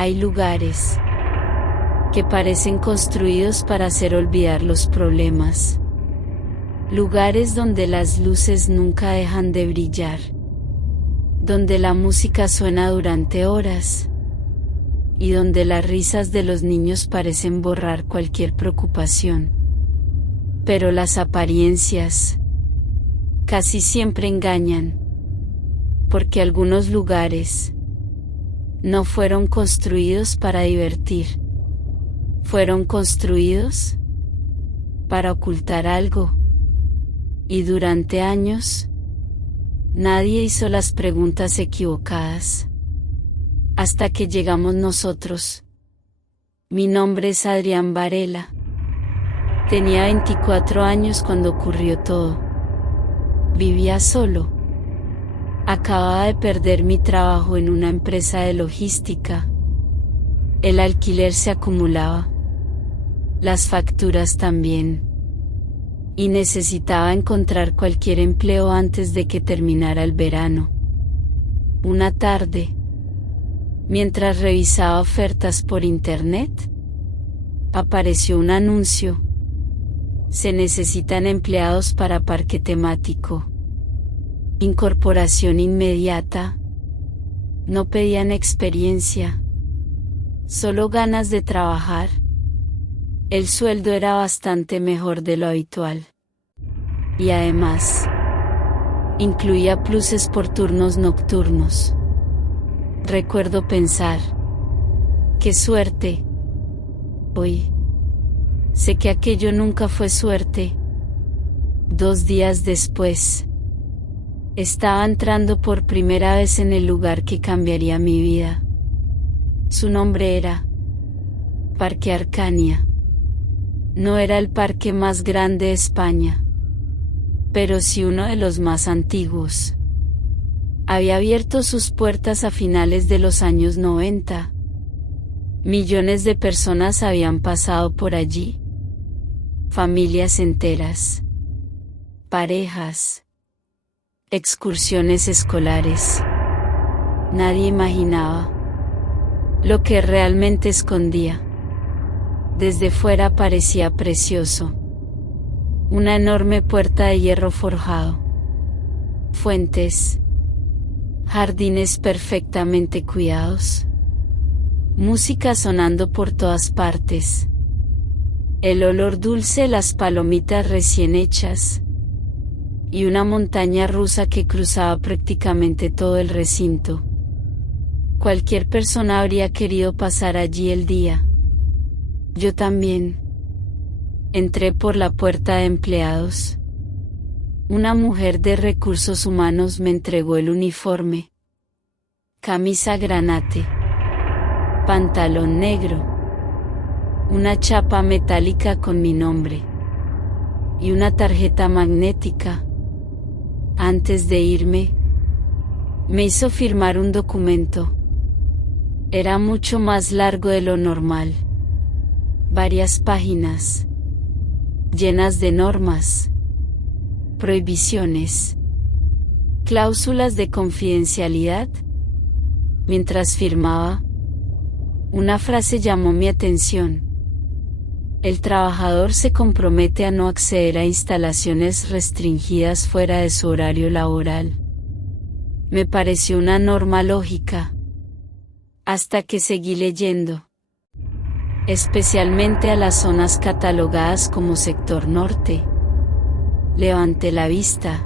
Hay lugares que parecen construidos para hacer olvidar los problemas. Lugares donde las luces nunca dejan de brillar. Donde la música suena durante horas. Y donde las risas de los niños parecen borrar cualquier preocupación. Pero las apariencias casi siempre engañan. Porque algunos lugares no fueron construidos para divertir. Fueron construidos para ocultar algo. Y durante años, nadie hizo las preguntas equivocadas. Hasta que llegamos nosotros. Mi nombre es Adrián Varela. Tenía 24 años cuando ocurrió todo. Vivía solo. Acababa de perder mi trabajo en una empresa de logística. El alquiler se acumulaba. Las facturas también. Y necesitaba encontrar cualquier empleo antes de que terminara el verano. Una tarde, mientras revisaba ofertas por internet, apareció un anuncio. Se necesitan empleados para parque temático. Incorporación inmediata. No pedían experiencia. Solo ganas de trabajar. El sueldo era bastante mejor de lo habitual. Y además, incluía pluses por turnos nocturnos. Recuerdo pensar, ¡qué suerte! Hoy, sé que aquello nunca fue suerte. 2 días después, estaba entrando por primera vez en el lugar que cambiaría mi vida. Su nombre era Parque Arcania. No era el parque más grande de España, pero sí uno de los más antiguos. Había abierto sus puertas a finales de los años 90. Millones de personas habían pasado por allí. Familias enteras. Parejas. Excursiones escolares. Nadie imaginaba lo que realmente escondía. Desde fuera parecía precioso. Una enorme puerta de hierro forjado. Fuentes. Jardines perfectamente cuidados. Música sonando por todas partes. El olor dulce de las palomitas recién hechas. Y una montaña rusa que cruzaba prácticamente todo el recinto. Cualquier persona habría querido pasar allí el día. Yo también. Entré por la puerta de empleados. Una mujer de recursos humanos me entregó el uniforme. Camisa granate. Pantalón negro. Una chapa metálica con mi nombre. Y una tarjeta magnética. Antes de irme, me hizo firmar un documento. Era mucho más largo de lo normal. Varias páginas. Llenas de normas. Prohibiciones. Cláusulas de confidencialidad. Mientras firmaba, una frase llamó mi atención. El trabajador se compromete a no acceder a instalaciones restringidas fuera de su horario laboral. Me pareció una norma lógica. Hasta que seguí leyendo. Especialmente a las zonas catalogadas como sector norte. Levanté la vista.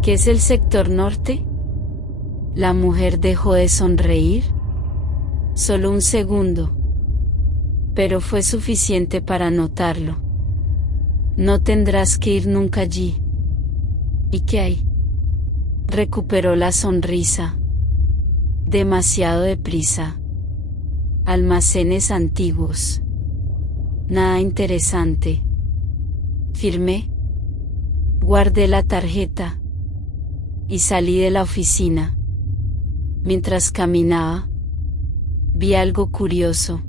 ¿Qué es el sector norte? La mujer dejó de sonreír. Solo un segundo. Pero fue suficiente para notarlo. No tendrás que ir nunca allí. ¿Y qué hay? Recuperó la sonrisa. Demasiado deprisa. Almacenes antiguos. Nada interesante. Firmé. Guardé la tarjeta. Y salí de la oficina. Mientras caminaba, vi algo curioso.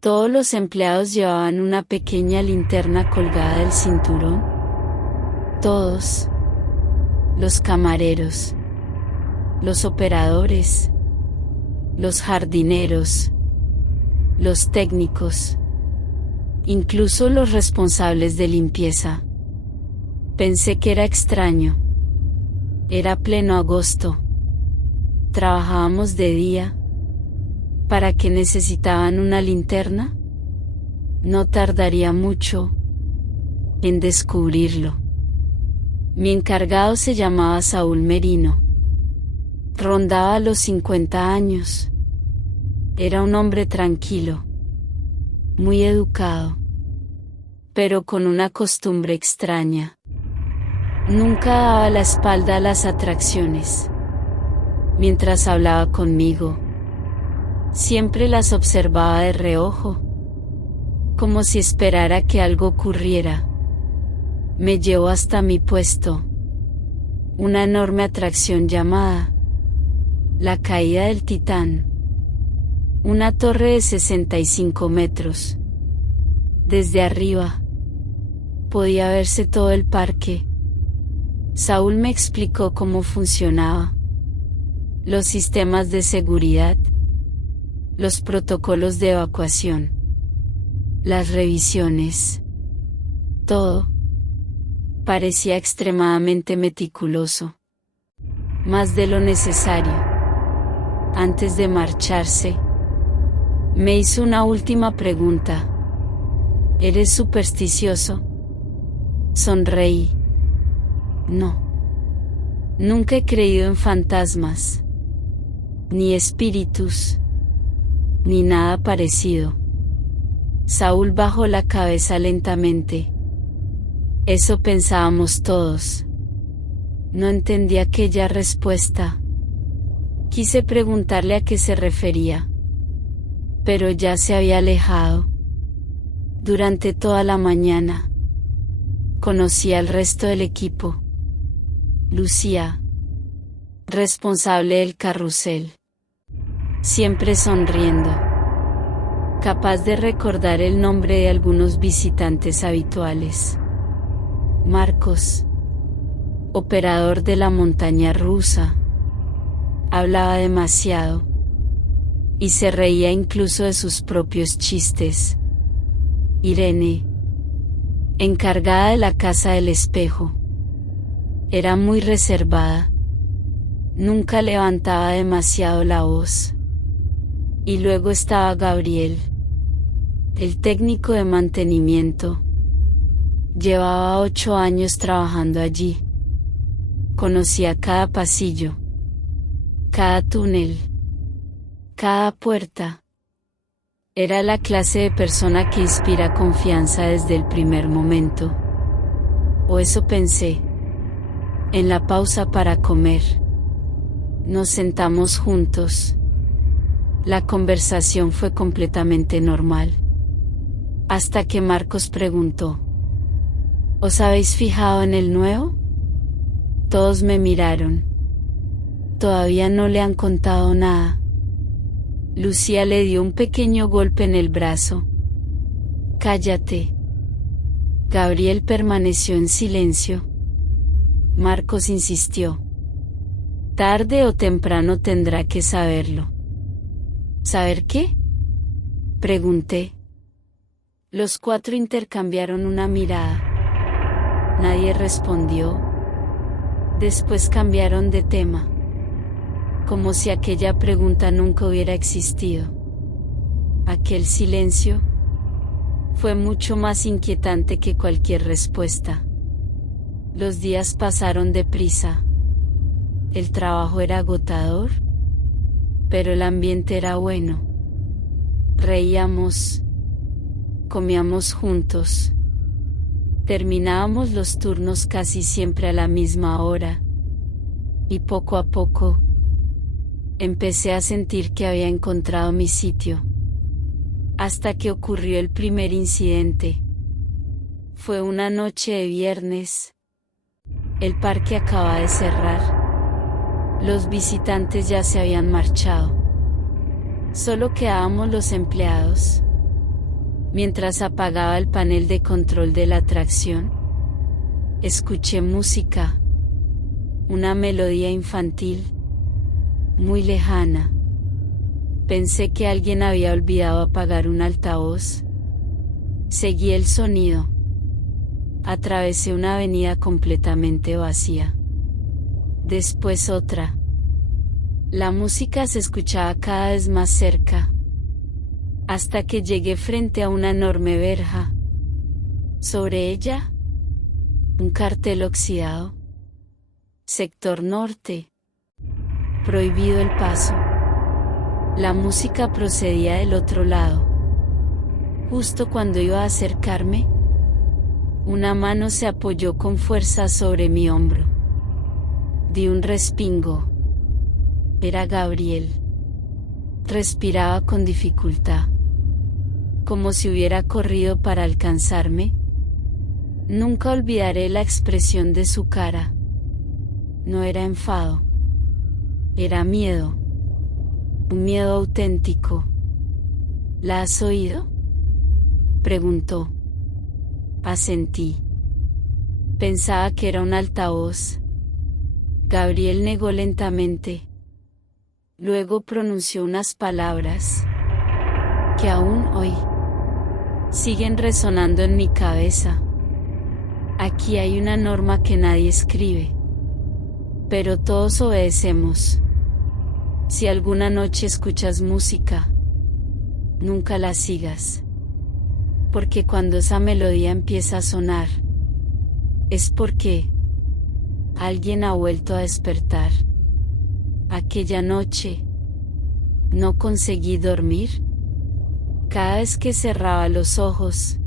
Todos los empleados llevaban una pequeña linterna colgada del cinturón. Todos. Los camareros. Los operadores. los jardineros, los técnicos, incluso los responsables de limpieza. Pensé que era extraño. Era pleno agosto. Trabajábamos de día. ¿Para qué necesitaban una linterna? No tardaría mucho en descubrirlo. Mi encargado se llamaba Saúl Merino. Rondaba los 50 años. Era un hombre tranquilo, muy educado, pero con una costumbre extraña. Nunca daba la espalda a las atracciones. Mientras hablaba conmigo, siempre las observaba de reojo, como si esperara que algo ocurriera. Me llevó hasta mi puesto, una enorme atracción llamada la caída del Titán, una torre de 65 metros. Desde arriba podía verse todo el parque. Saúl me explicó cómo funcionaba, los sistemas de seguridad, los protocolos de evacuación, las revisiones. Todo parecía extremadamente meticuloso, más de lo necesario. Antes de marcharse, me hizo una última pregunta. ¿Eres supersticioso? Sonreí. No. Nunca he creído en fantasmas, ni espíritus, ni nada parecido. Saúl bajó la cabeza lentamente. Eso pensábamos todos. No entendí aquella respuesta. Quise preguntarle a qué se refería, pero ya se había alejado. Durante toda la mañana conocí al resto del equipo. Lucía, responsable del carrusel, siempre sonriendo, capaz de recordar el nombre de algunos visitantes habituales. Marcos, operador de la montaña rusa, hablaba demasiado y se reía incluso de sus propios chistes. Irene, encargada de la casa del espejo, era muy reservada. Nunca levantaba demasiado la voz. Y luego estaba Gabriel, el técnico de mantenimiento. Llevaba 8 años trabajando allí. Conocía cada pasillo, cada túnel, cada puerta. Era la clase de persona que inspira confianza desde el primer momento. O eso pensé. En la pausa para comer, nos sentamos juntos. La conversación fue completamente normal. Hasta que Marcos preguntó: ¿Os habéis fijado en el nuevo? Todos me miraron. Todavía no le han contado nada. Lucía le dio un pequeño golpe en el brazo. Cállate. Gabriel permaneció en silencio. Marcos insistió. Tarde o temprano tendrá que saberlo. ¿Saber qué? Pregunté. Los 4 intercambiaron una mirada. Nadie respondió. Después cambiaron de tema, como si aquella pregunta nunca hubiera existido. Aquel silencio fue mucho más inquietante que cualquier respuesta. Los días pasaron deprisa. El trabajo era agotador, pero el ambiente era bueno. Reíamos, comíamos juntos. Terminábamos los turnos casi siempre a la misma hora. Y poco a poco, empecé a sentir que había encontrado mi sitio. Hasta que ocurrió el primer incidente. Fue una noche de viernes. El parque acaba de cerrar. Los visitantes ya se habían marchado. Solo quedábamos los empleados. Mientras apagaba el panel de control de la atracción, escuché música. Una melodía infantil, muy lejana. Pensé que alguien había olvidado apagar un altavoz. Seguí el sonido. Atravesé una avenida completamente vacía. Después otra. La música se escuchaba cada vez más cerca, hasta que llegué frente a una enorme verja. Sobre ella, un cartel oxidado. Sector norte. Prohibido el paso. La música procedía del otro lado. Justo cuando iba a acercarme, una mano se apoyó con fuerza sobre mi hombro. Di un respingo. Era Gabriel. Respiraba con dificultad, como si hubiera corrido para alcanzarme. Nunca olvidaré la expresión de su cara. No era enfado. Era miedo. Un miedo auténtico. ¿La has oído?, preguntó. Asentí. Pensaba que era un altavoz. Gabriel negó lentamente. Luego pronunció unas palabras que aún hoy siguen resonando en mi cabeza. Aquí hay una norma que nadie escribe, pero todos obedecemos. Si alguna noche escuchas música, nunca la sigas, porque cuando esa melodía empieza a sonar, es porque alguien ha vuelto a despertar. Aquella noche, no conseguí dormir. Cada vez que cerraba los ojos,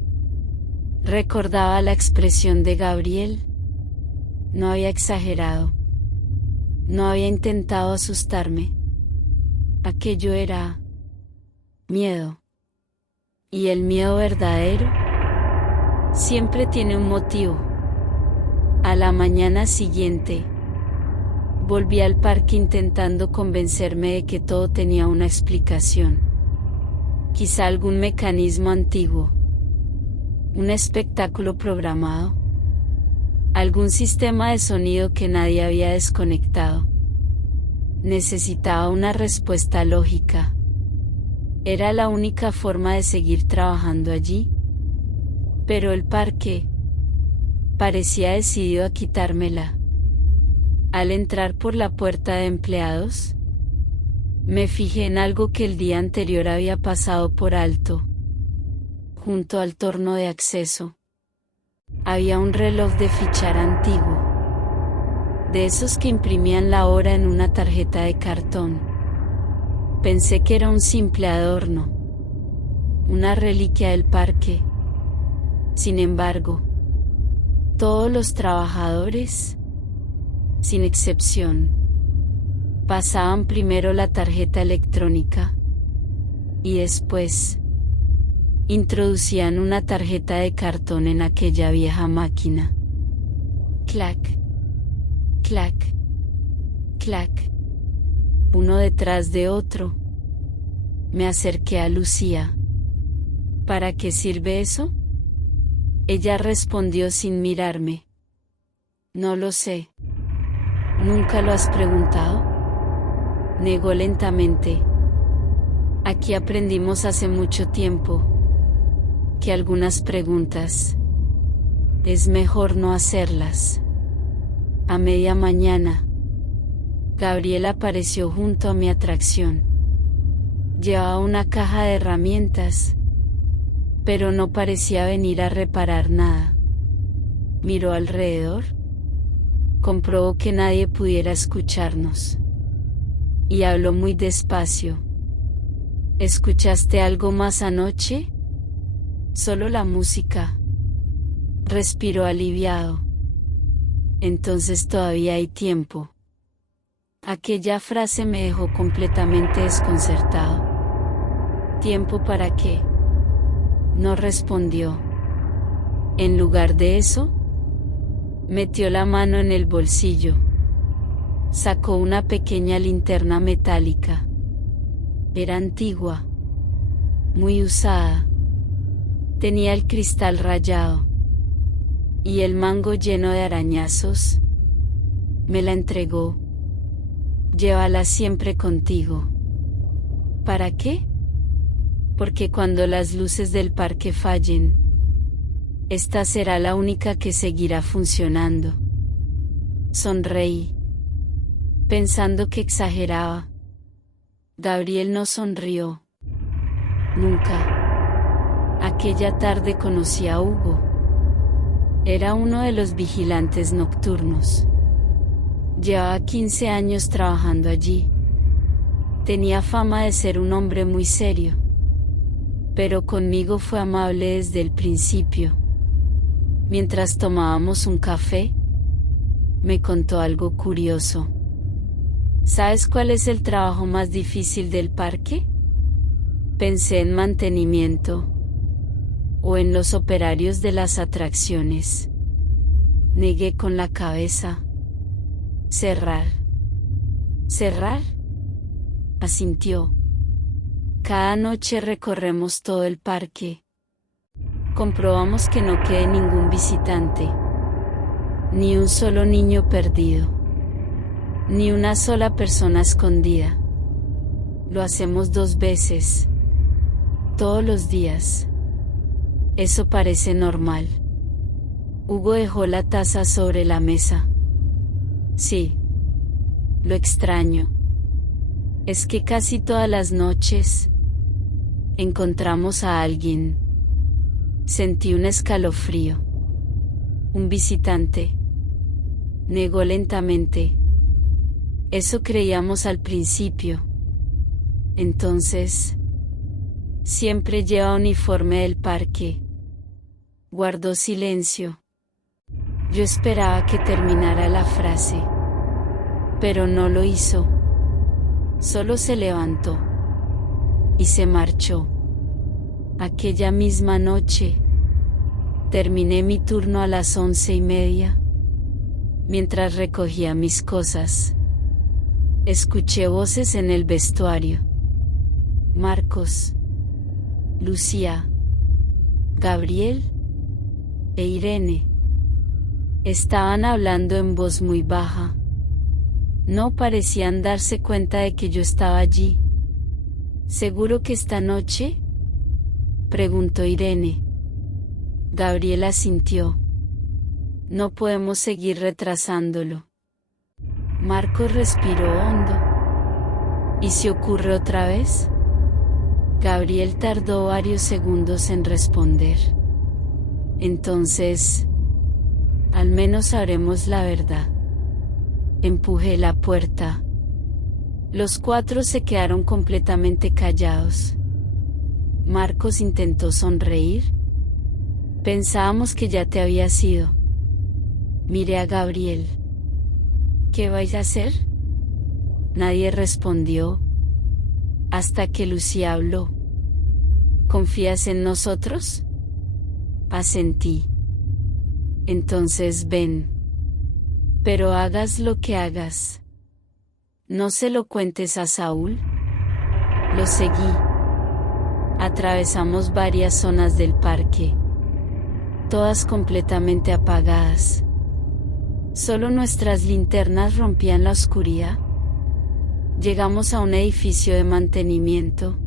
recordaba la expresión de Gabriel. No había exagerado. No había intentado asustarme. Aquello era miedo. Y el miedo verdadero siempre tiene un motivo. A la mañana siguiente, volví al parque intentando convencerme de que todo tenía una explicación. Quizá algún mecanismo antiguo. Un espectáculo programado. Algún sistema de sonido que nadie había desconectado. Necesitaba una respuesta lógica. Era la única forma de seguir trabajando allí. Pero el parque parecía decidido a quitármela. Al entrar por la puerta de empleados, me fijé en algo que el día anterior había pasado por alto. Junto al torno de acceso, había un reloj de fichar antiguo, de esos que imprimían la hora en una tarjeta de cartón. Pensé que era un simple adorno, una reliquia del parque. Sin embargo, todos los trabajadores, sin excepción, pasaban primero la tarjeta electrónica y después introducían una tarjeta de cartón en aquella vieja máquina. Clac, clac, clac, uno detrás de otro. Me acerqué a Lucía. ¿Para qué sirve eso?, ella respondió sin mirarme. No lo sé. ¿Nunca lo has preguntado?, negó lentamente. Aquí aprendimos hace mucho tiempo que algunas preguntas es mejor no hacerlas. A media mañana, Gabriel apareció junto a mi atracción. Llevaba una caja de herramientas, pero no parecía venir a reparar nada. Miró alrededor, comprobó que nadie pudiera escucharnos, y habló muy despacio. ¿Escuchaste algo más anoche? Solo la música. Respiró aliviado. Entonces todavía hay tiempo. Aquella frase me dejó completamente desconcertado. ¿Tiempo para qué?, no respondió. En lugar de eso, metió la mano en el bolsillo. Sacó una pequeña linterna metálica. Era antigua, muy usada. Tenía el cristal rayado y el mango lleno de arañazos. Me la entregó. Llévala siempre contigo. ¿Para qué? Porque cuando las luces del parque fallen, esta será la única que seguirá funcionando. Sonreí, pensando que exageraba. Gabriel no sonrió. Nunca. Aquella tarde conocí a Hugo. Era uno de los vigilantes nocturnos. Llevaba 15 años trabajando allí. Tenía fama de ser un hombre muy serio. Pero conmigo fue amable desde el principio. Mientras tomábamos un café, me contó algo curioso. ¿Sabes cuál es el trabajo más difícil del parque? Pensé en mantenimiento o en los operarios de las atracciones. Negué con la cabeza. Cerrar. ¿Cerrar? Asintió. Cada noche recorremos todo el parque. Comprobamos que no quede ningún visitante, ni un solo niño perdido, ni una sola persona escondida. Lo hacemos 2 veces, todos los días. Eso parece normal. Hugo dejó la taza sobre la mesa. Sí. Lo extraño es que casi todas las noches encontramos a alguien. Sentí un escalofrío. Un visitante. Negó lentamente. Eso creíamos al principio. Entonces, siempre lleva uniforme del parque. Guardó silencio. Yo esperaba que terminara la frase. Pero no lo hizo. Solo se levantó. Y se marchó. Aquella misma noche, terminé mi turno a las 11:30. Mientras recogía mis cosas, escuché voces en el vestuario. Marcos, Lucía, Gabriel e Irene. Estaban hablando en voz muy baja. No parecían darse cuenta de que yo estaba allí. ¿Seguro que esta noche?, preguntó Irene. Gabriel asintió. No podemos seguir retrasándolo. Marcos respiró hondo. ¿Y si ocurre otra vez? Gabriel tardó varios segundos en responder. Entonces, al menos sabremos la verdad. Empujé la puerta. Los 4 se quedaron completamente callados. Marcos intentó sonreír. Pensábamos que ya te habías ido. Miré a Gabriel. ¿Qué vais a hacer? Nadie respondió. Hasta que Lucía habló. ¿Confías en nosotros? Asentí. Entonces ven. Pero hagas lo que hagas. No se lo cuentes a Saúl. Lo seguí. Atravesamos varias zonas del parque. Todas completamente apagadas. Solo nuestras linternas rompían la oscuridad. Llegamos a un edificio de mantenimiento.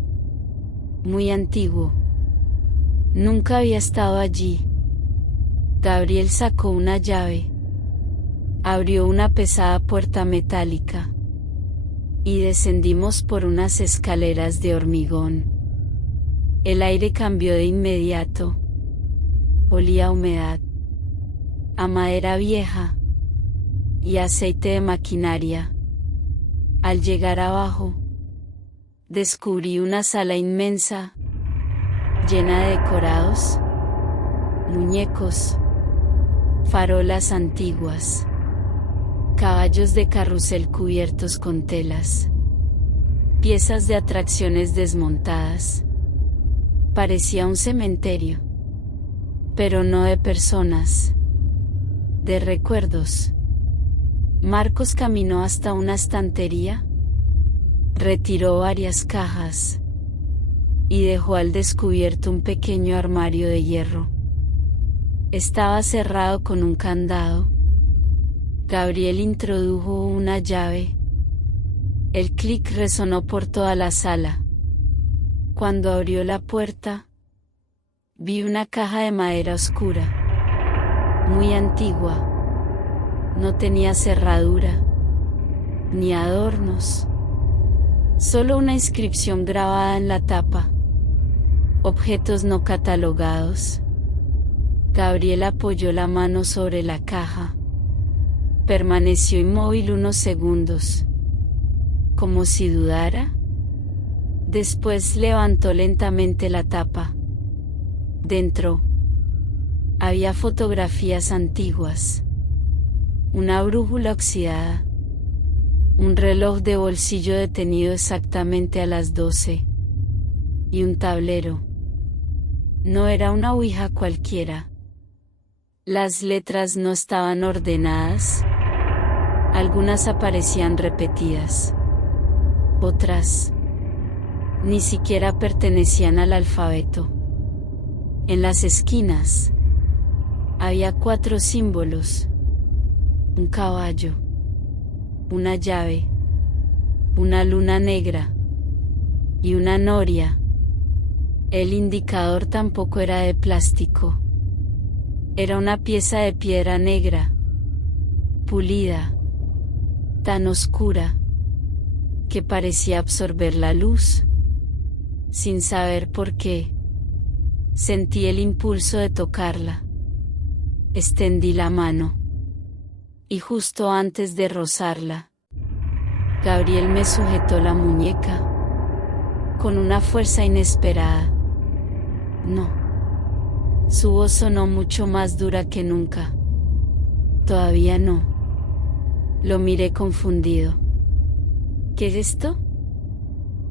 Muy antiguo. Nunca había estado allí. Gabriel sacó una llave. Abrió una pesada puerta metálica. Y descendimos por unas escaleras de hormigón. El aire cambió de inmediato. Olía a humedad, a madera vieja y aceite de maquinaria. Al llegar abajo, descubrí una sala inmensa, llena de decorados, muñecos, farolas antiguas, caballos de carrusel cubiertos con telas, piezas de atracciones desmontadas. Parecía un cementerio, pero no de personas, de recuerdos. Marcos caminó hasta una estantería, retiró varias cajas y dejó al descubierto un pequeño armario de hierro. Estaba cerrado con un candado. Gabriel introdujo una llave. El clic resonó por toda la sala. Cuando abrió la puerta, vi una caja de madera oscura, muy antigua. No tenía cerradura, ni adornos. Solo una inscripción grabada en la tapa. Objetos no catalogados. Gabriel apoyó la mano sobre la caja. Permaneció inmóvil unos segundos, como si dudara. Después levantó lentamente la tapa. Dentro había fotografías antiguas, una brújula oxidada, un reloj de bolsillo detenido exactamente a las 12 y un tablero. No era una ouija cualquiera. Las letras no estaban ordenadas. Algunas aparecían repetidas. Otras ni siquiera pertenecían al alfabeto. En las esquinas había 4 símbolos: un caballo, una llave, una luna negra y una noria. El indicador tampoco era de plástico. Era una pieza de piedra negra, pulida, tan oscura, que parecía absorber la luz. Sin saber por qué, sentí el impulso de tocarla. Extendí la mano. Y justo antes de rozarla, Gabriel me sujetó la muñeca, con una fuerza inesperada. No. Su voz sonó mucho más dura que nunca. Todavía no. Lo miré confundido. ¿Qué es esto?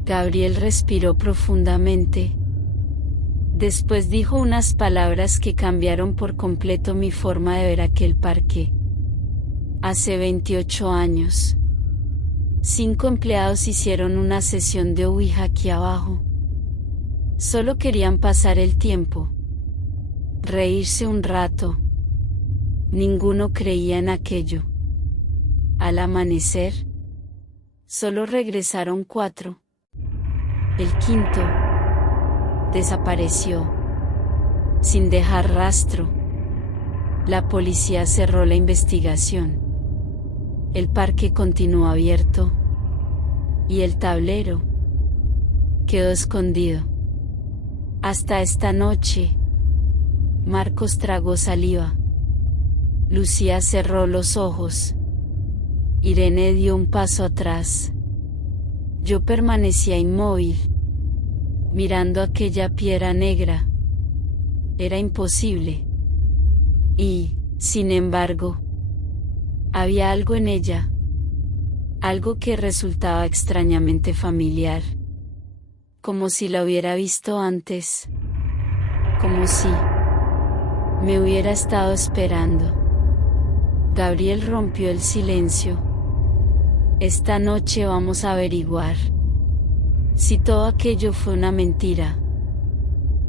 Gabriel respiró profundamente. Después dijo unas palabras que cambiaron por completo mi forma de ver aquel parque. Hace 28 años. 5 empleados hicieron una sesión de ouija aquí abajo. Solo querían pasar el tiempo. Reírse un rato. Ninguno creía en aquello. Al amanecer, solo regresaron 4. El quinto desapareció, sin dejar rastro. La policía cerró la investigación. El parque continuó abierto. Y el tablero quedó escondido. Hasta esta noche. Marcos tragó saliva. Lucía cerró los ojos. Irene dio un paso atrás. Yo permanecía inmóvil, mirando aquella piedra negra. Era imposible. Y, sin embargo, había algo en ella. Algo que resultaba extrañamente familiar. Como si la hubiera visto antes. Como si me hubiera estado esperando. Gabriel rompió el silencio. Esta noche vamos a averiguar si todo aquello fue una mentira,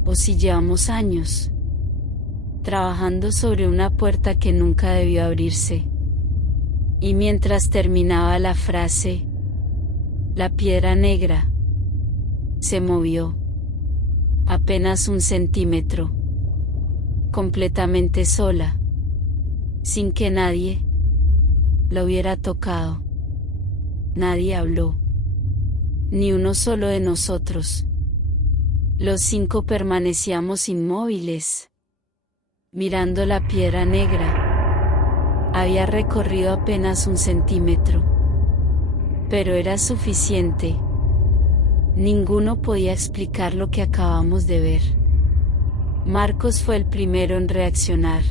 o si llevamos años trabajando sobre una puerta que nunca debió abrirse. Y mientras terminaba la frase, la piedra negra se movió, apenas 1 centímetro, completamente sola, sin que nadie la hubiera tocado. Nadie habló, ni uno solo de nosotros. Los 5 permanecíamos inmóviles, mirando la piedra negra. Había recorrido apenas 1 centímetro, pero era suficiente. Ninguno podía explicar lo que acabamos de ver. Marcos fue el primero en reaccionar.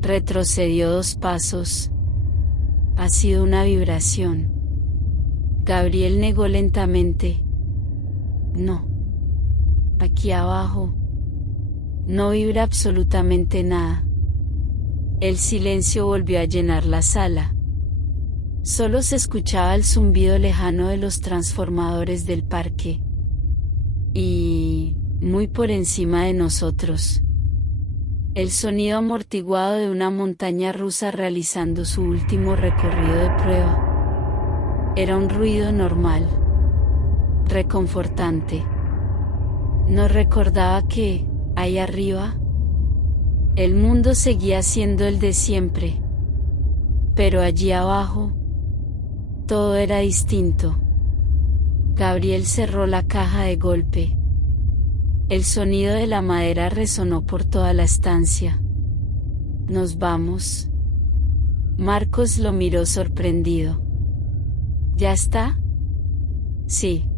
Retrocedió 2 pasos. Ha sido una vibración. Gabriel negó lentamente. No. Aquí abajo no vibra absolutamente nada. El silencio volvió a llenar la sala. Solo se escuchaba el zumbido lejano de los transformadores del parque. Y, muy por encima de nosotros, el sonido amortiguado de una montaña rusa realizando su último recorrido de prueba. Era un ruido normal, reconfortante, No recordaba que, ahí arriba, el mundo seguía siendo el de siempre. Pero allí abajo, todo era distinto. Gabriel cerró la caja de golpe. El sonido de la madera resonó por toda la estancia. Nos vamos. Marcos lo miró sorprendido. ¿Ya está? Sí.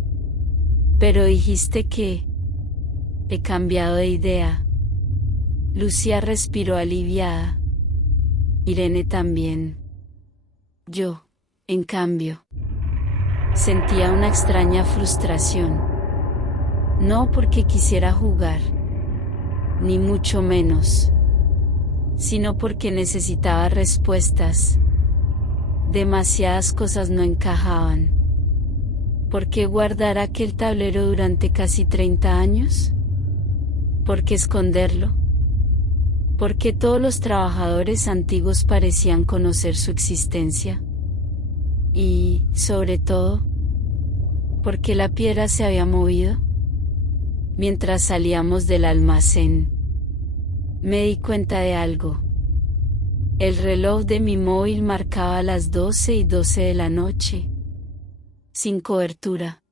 Pero dijiste que... He cambiado de idea. Lucía respiró aliviada. Irene también. Yo, en cambio, sentía una extraña frustración. No porque quisiera jugar, ni mucho menos, sino porque necesitaba respuestas. Demasiadas cosas no encajaban. ¿Por qué guardar aquel tablero durante casi 30 años? ¿Por qué esconderlo? ¿Por qué todos los trabajadores antiguos parecían conocer su existencia? Y, sobre todo, ¿por qué la piedra se había movido? Mientras salíamos del almacén, me di cuenta de algo. El reloj de mi móvil marcaba las 12:12 de la noche. Sin cobertura.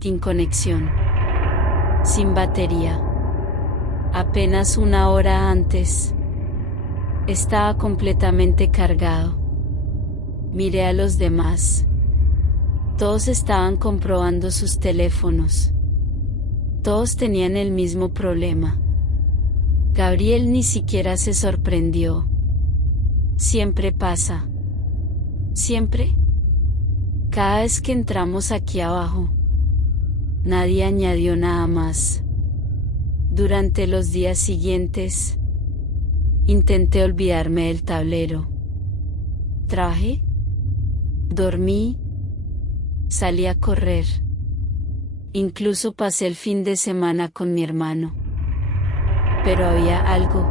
Sin conexión. Sin batería. Apenas una hora antes. Estaba completamente cargado. Miré a los demás. Todos estaban comprobando sus teléfonos. Todos tenían el mismo problema. Gabriel ni siquiera se sorprendió. Siempre pasa. ¿Siempre? Cada vez que entramos aquí abajo. Nadie añadió nada más. Durante los días siguientes, intenté olvidarme del tablero. Trabajé, dormí, salí a correr. Incluso pasé el fin de semana con mi hermano. Pero había algo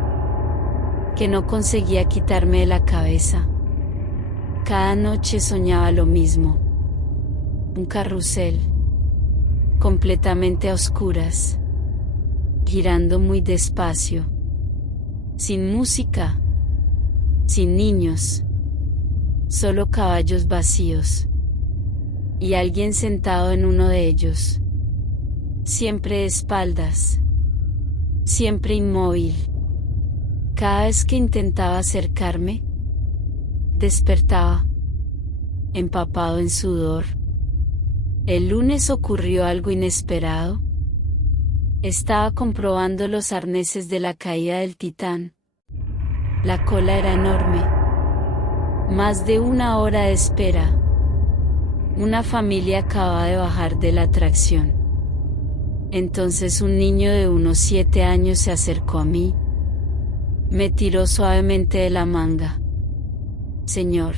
que no conseguía quitarme de la cabeza. Cada noche soñaba lo mismo. Un carrusel, completamente a oscuras, girando muy despacio, sin música, sin niños, solo caballos vacíos, y alguien sentado en uno de ellos, siempre de espaldas, siempre inmóvil. Cada vez que intentaba acercarme, despertaba, empapado en sudor. El lunes ocurrió algo inesperado. Estaba comprobando los arneses de la caída del Titán. La cola era enorme. Más de una hora de espera. Una familia acababa de bajar de la atracción. Entonces un niño de unos 7 años se acercó a mí. Me tiró suavemente de la manga. Señor.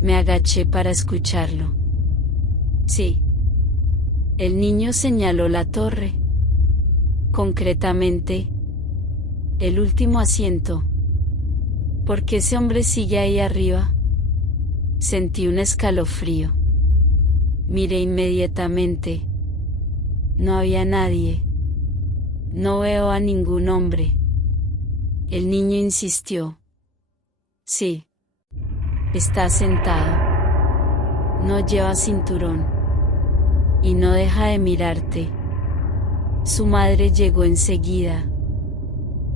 Me agaché para escucharlo. Sí. El niño señaló la torre. Concretamente, el último asiento. ¿Por qué ese hombre sigue ahí arriba? Sentí un escalofrío. Miré inmediatamente. No había nadie. No veo a ningún hombre. El niño insistió. Sí. Está sentado. No lleva cinturón. Y no deja de mirarte. Su madre llegó enseguida.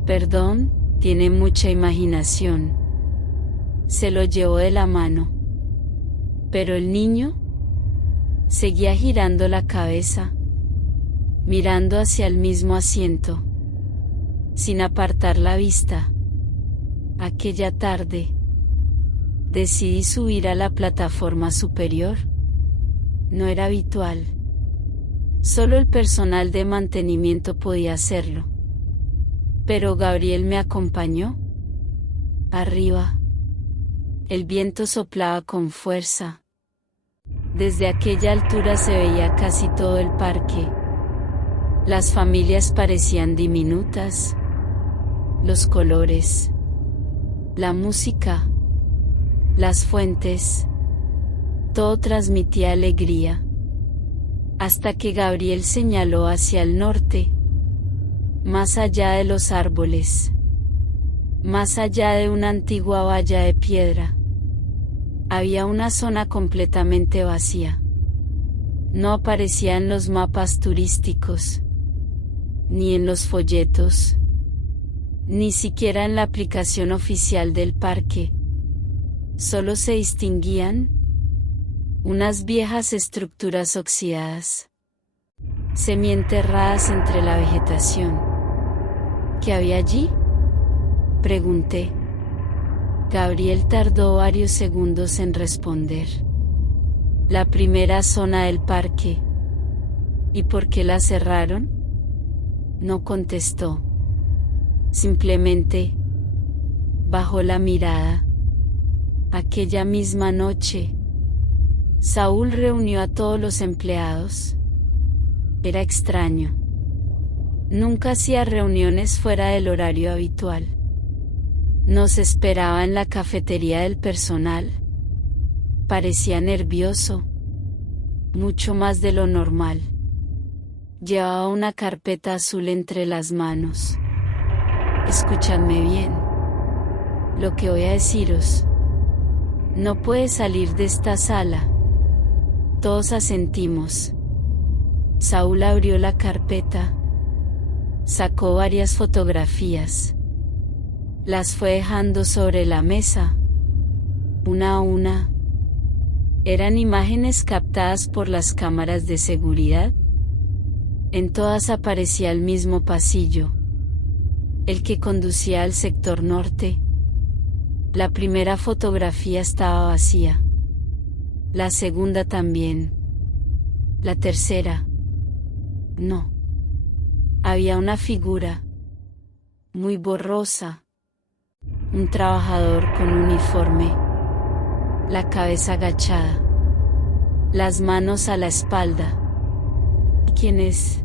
Perdón, tiene mucha imaginación. Se lo llevó de la mano. Pero el niño seguía girando la cabeza, mirando hacia el mismo asiento, sin apartar la vista. Aquella tarde, decidí subir a la plataforma superior. No era habitual. Solo el personal de mantenimiento podía hacerlo. Pero Gabriel me acompañó. Arriba. El viento soplaba con fuerza. Desde aquella altura se veía casi todo el parque. Las familias parecían diminutas. Los colores. La música. Las fuentes. Todo transmitía alegría. hasta que Gabriel señaló hacia el norte, más allá de los árboles, más allá de una antigua valla de piedra. Había una zona completamente vacía. No aparecía en los mapas turísticos, ni en los folletos, ni siquiera en la aplicación oficial del parque. Solo se distinguían unas viejas estructuras oxidadas, semienterradas entre la vegetación. ¿Qué había allí?, pregunté. Gabriel tardó varios segundos en responder. La primera zona del parque. ¿Y por qué la cerraron? No contestó. Simplemente bajó la mirada. Aquella misma noche, Saúl reunió a todos los empleados. Era extraño. Nunca hacía reuniones fuera del horario habitual. Nos esperaba en la cafetería del personal. Parecía nervioso, mucho más de lo normal. Llevaba una carpeta azul entre las manos. Escuchadme bien. Lo que voy a deciros. No puede salir de esta sala. Todos asentimos. Saúl abrió la carpeta. Sacó varias fotografías. Las fue dejando sobre la mesa, una a una. Eran imágenes captadas por las cámaras de seguridad. En todas aparecía el mismo pasillo, el que conducía al sector norte. La primera fotografía estaba vacía. La segunda también. La tercera. No. Había una figura, muy borrosa. Un trabajador con uniforme, la cabeza agachada, las manos a la espalda. ¿Quién es?,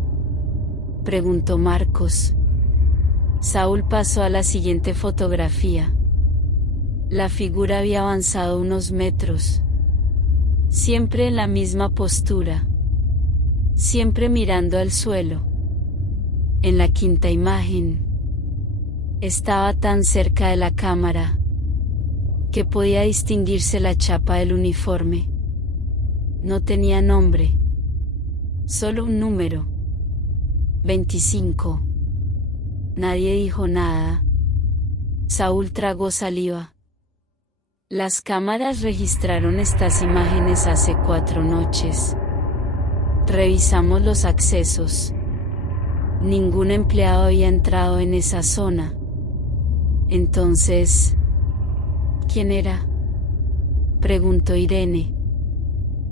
preguntó Marcos. Saúl pasó a la siguiente fotografía. La figura había avanzado unos metros, siempre en la misma postura, siempre mirando al suelo. En la quinta imagen, estaba tan cerca de la cámara que podía distinguirse la chapa del uniforme. No tenía nombre, solo un número: 25. Nadie dijo nada. Saúl tragó saliva. Las cámaras registraron estas imágenes hace 4 noches. Revisamos los accesos. Ningún empleado había entrado en esa zona. Entonces, ¿quién era?, preguntó Irene.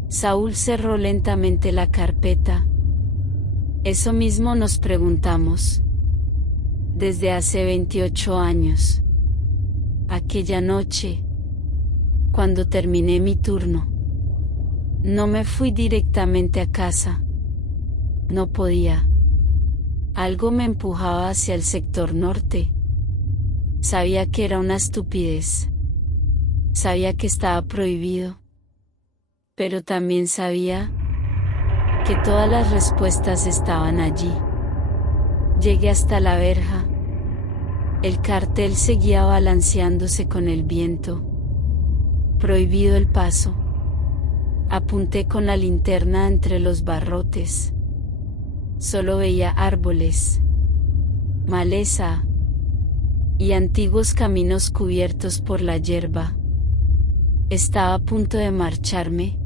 Saúl cerró lentamente la carpeta. Eso mismo nos preguntamos. Desde hace 28 años. Aquella noche, cuando terminé mi turno, no me fui directamente a casa. No podía. Algo me empujaba hacia el sector norte. Sabía que era una estupidez. Sabía que estaba prohibido. Pero también sabía que todas las respuestas estaban allí. Llegué hasta la verja. El cartel seguía balanceándose con el viento. Prohibido el paso. Apunté con la linterna entre los barrotes. Solo veía árboles, maleza y antiguos caminos cubiertos por la hierba. Estaba a punto de marcharme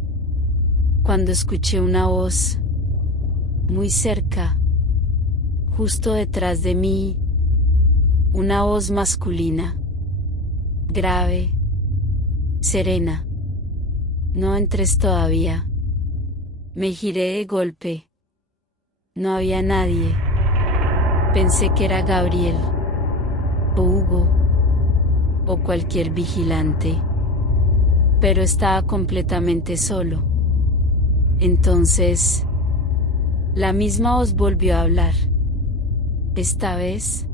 cuando escuché una voz muy cerca, justo detrás de mí, una voz masculina, grave, serena. No entres todavía. Me giré de golpe. No había nadie. Pensé que era Gabriel, o Hugo, o cualquier vigilante. Pero estaba completamente solo. Entonces, la misma voz volvió a hablar. Esta vez,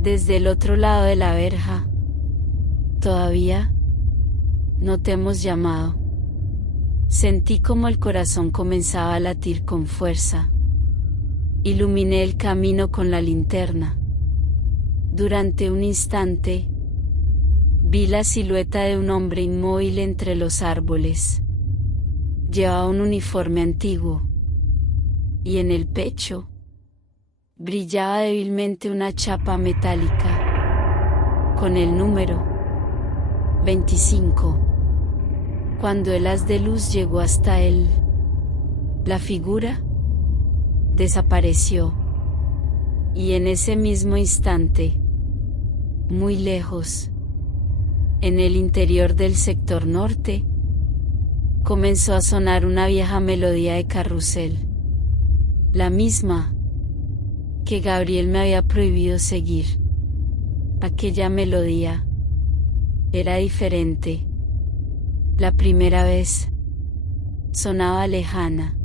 desde el otro lado de la verja. Todavía no te hemos llamado. Sentí como el corazón comenzaba a latir con fuerza. Iluminé el camino con la linterna. Durante un instante, vi la silueta de un hombre inmóvil entre los árboles. Llevaba un uniforme antiguo. Y en el pecho, brillaba débilmente una chapa metálica, con el número 25. Cuando el haz de luz llegó hasta él, la figura desapareció. Y en ese mismo instante, muy lejos, en el interior del sector norte, comenzó a sonar una vieja melodía de carrusel. La misma que Gabriel me había prohibido seguir. Aquella melodía era diferente. La primera vez sonaba lejana,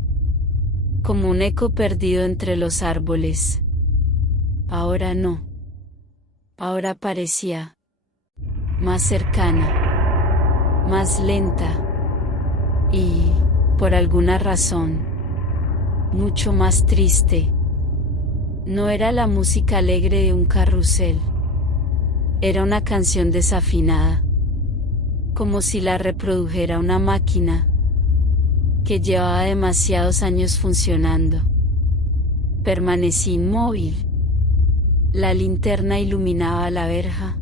como un eco perdido entre los árboles. Ahora no. Ahora parecía más cercana, más lenta y, por alguna razón, mucho más triste. No era la música alegre de un carrusel. Era una canción desafinada, como si la reprodujera una máquina que llevaba demasiados años funcionando. Permanecí inmóvil. La linterna iluminaba la verja.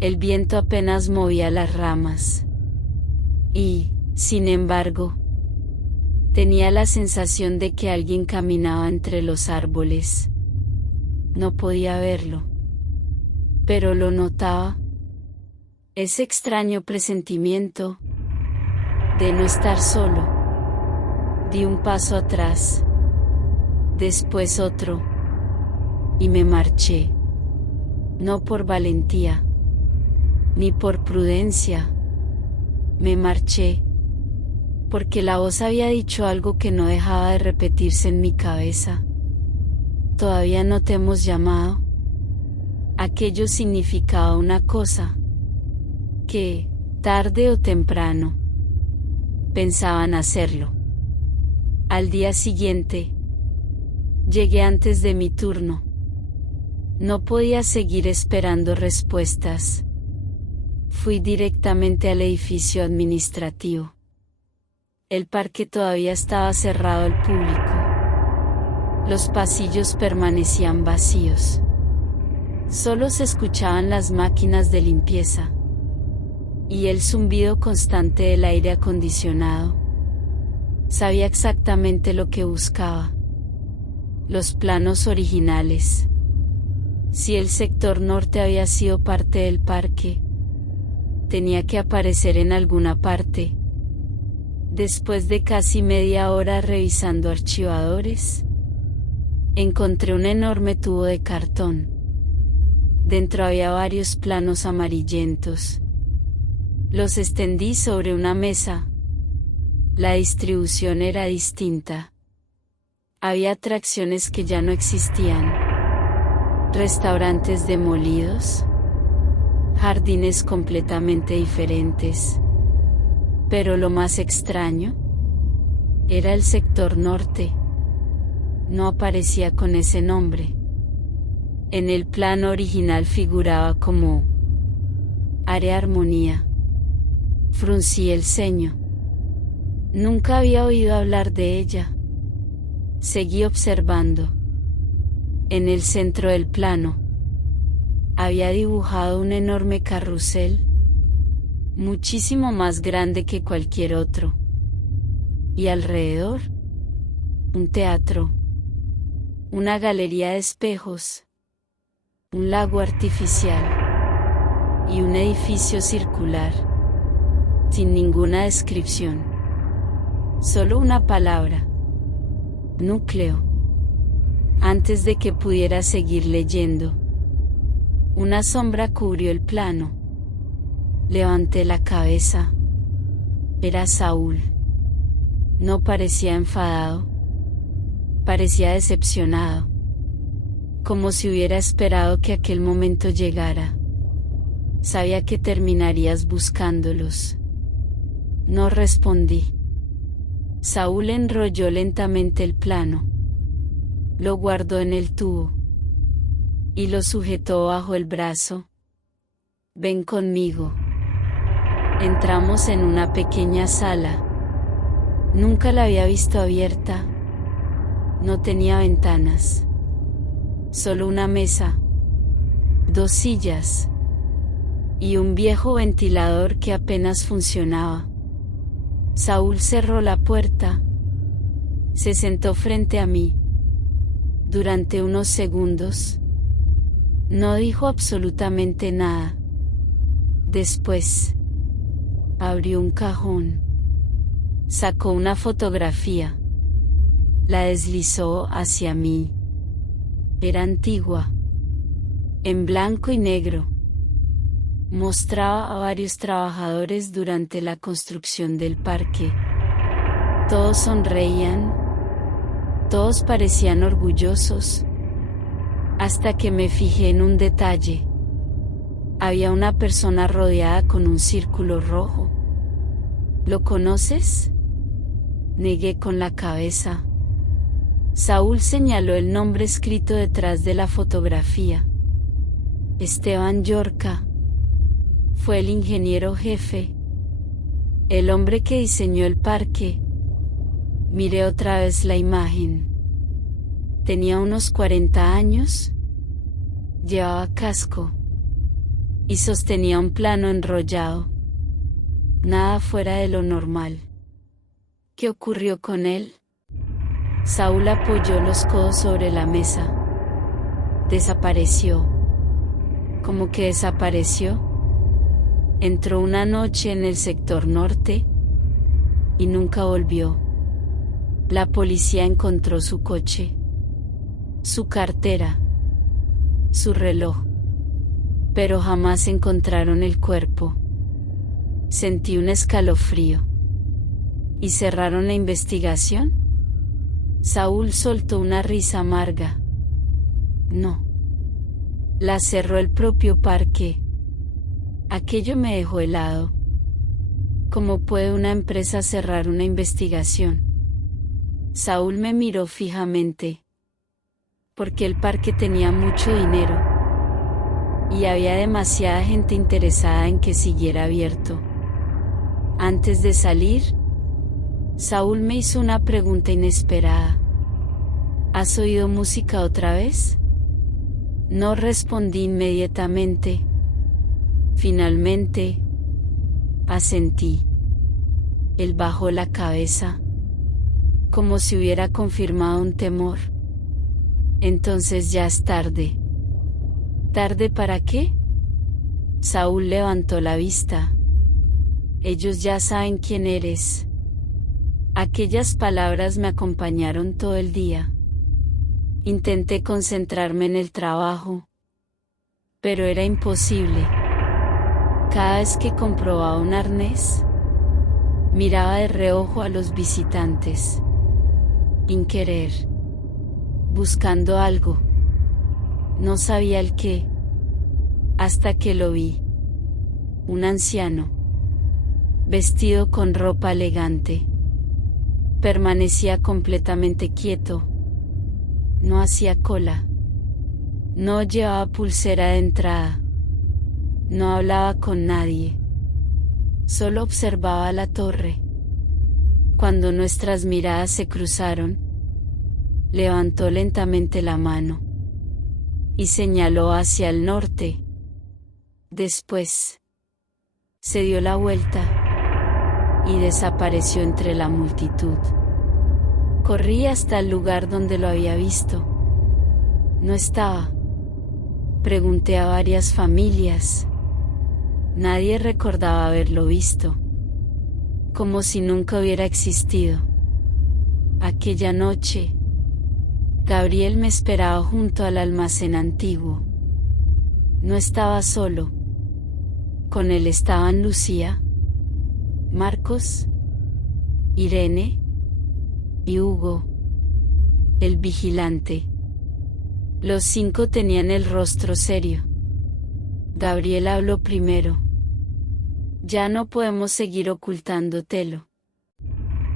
El viento apenas movía las ramas. Y, sin embargo, tenía la sensación de que alguien caminaba entre los árboles. No podía verlo, pero lo notaba. Ese extraño presentimiento de no estar solo. Di un paso atrás, después otro, y me marché. No por valentía, ni por prudencia. Me marché porque la voz había dicho algo que no dejaba de repetirse en mi cabeza. ¿Todavía no te hemos llamado? Aquello significaba una cosa, que, tarde o temprano, pensaban hacerlo. Al día siguiente, llegué antes de mi turno. No podía seguir esperando respuestas. Fui directamente al edificio administrativo. El parque todavía estaba cerrado al público. Los pasillos permanecían vacíos. Solo se escuchaban las máquinas de limpieza y el zumbido constante del aire acondicionado. Sabía exactamente lo que buscaba. Los planos originales. Si el sector norte había sido parte del parque, tenía que aparecer en alguna parte. Después de casi media hora revisando archivadores, encontré un enorme tubo de cartón. Dentro había varios planos amarillentos. Los extendí sobre una mesa. La distribución era distinta. Había atracciones que ya no existían. Restaurantes demolidos. Jardines completamente diferentes. Pero lo más extraño era el sector norte. No aparecía con ese nombre. En el plano original figuraba como Área Armonía. Fruncí el ceño. Nunca había oído hablar de ella. Seguí observando. En el centro del plano había dibujado un enorme carrusel, muchísimo más grande que cualquier otro. Y alrededor, un teatro, una galería de espejos, un lago artificial y un edificio circular, sin ninguna descripción. Solo una palabra: núcleo. Antes de que pudiera seguir leyendo, una sombra cubrió el plano. Levanté la cabeza. Era Saúl. No parecía enfadado. Parecía decepcionado. Como si hubiera esperado que aquel momento llegara. Sabía que terminarías buscándolos. No respondí. Saúl enrolló lentamente el plano. Lo guardó en el tubo. Y lo sujetó bajo el brazo. Ven conmigo. Entramos en una pequeña sala. Nunca la había visto abierta. No tenía ventanas. Solo una mesa. 2 sillas. Y un viejo ventilador que apenas funcionaba. Saúl cerró la puerta. Se sentó frente a mí. Durante unos segundos. No dijo absolutamente nada. Después, abrió un cajón. Sacó una fotografía. La deslizó hacia mí. Era antigua. En blanco y negro. Mostraba a varios trabajadores durante la construcción del parque. Todos sonreían. Todos parecían orgullosos. Hasta que me fijé en un detalle. Había una persona rodeada con un círculo rojo. ¿Lo conoces? Negué con la cabeza. Saúl señaló el nombre escrito detrás de la fotografía. Esteban Llorca. Fue el ingeniero jefe. El hombre que diseñó el parque. Miré otra vez la imagen. Tenía unos 40 años. Llevaba casco. Y sostenía un plano enrollado. Nada fuera de lo normal. ¿Qué ocurrió con él? Saúl apoyó los codos sobre la mesa. Desapareció. ¿Cómo que desapareció? Entró una noche en el sector norte y nunca volvió. La policía encontró su coche, su cartera, su reloj, pero jamás encontraron el cuerpo. Sentí un escalofrío. ¿Y cerraron la investigación? Saúl soltó una risa amarga. No. La cerró el propio parque. Aquello me dejó helado. ¿Cómo puede una empresa cerrar una investigación? Saúl me miró fijamente. Porque el parque tenía mucho dinero. Y había demasiada gente interesada en que siguiera abierto. Antes de salir, Saúl me hizo una pregunta inesperada. ¿Has oído música otra vez? No respondí inmediatamente. Finalmente, asentí. Él bajó la cabeza, como si hubiera confirmado un temor. Entonces ya es tarde. ¿Tarde para qué? Saúl levantó la vista. Ellos ya saben quién eres. Aquellas palabras me acompañaron todo el día. Intenté concentrarme en el trabajo, pero era imposible. Cada vez que comprobaba un arnés, miraba de reojo a los visitantes, sin querer, buscando algo. No sabía el qué, hasta que lo vi. Un anciano, vestido con ropa elegante. Permanecía completamente quieto. No hacía cola. No llevaba pulsera de entrada. No hablaba con nadie. Solo observaba la torre. Cuando nuestras miradas se cruzaron, levantó lentamente la mano y señaló hacia el norte. Después, se dio la vuelta y desapareció entre la multitud. Corrí hasta el lugar donde lo había visto. No estaba. Pregunté a varias familias. Nadie recordaba haberlo visto. Como si nunca hubiera existido. Aquella noche, Gabriel me esperaba junto al almacén antiguo. No estaba solo. Con él estaban Lucía, Marcos, Irene y Hugo, el vigilante. Los 5 tenían el rostro serio. Gabriel habló primero. Ya no podemos seguir ocultándotelo.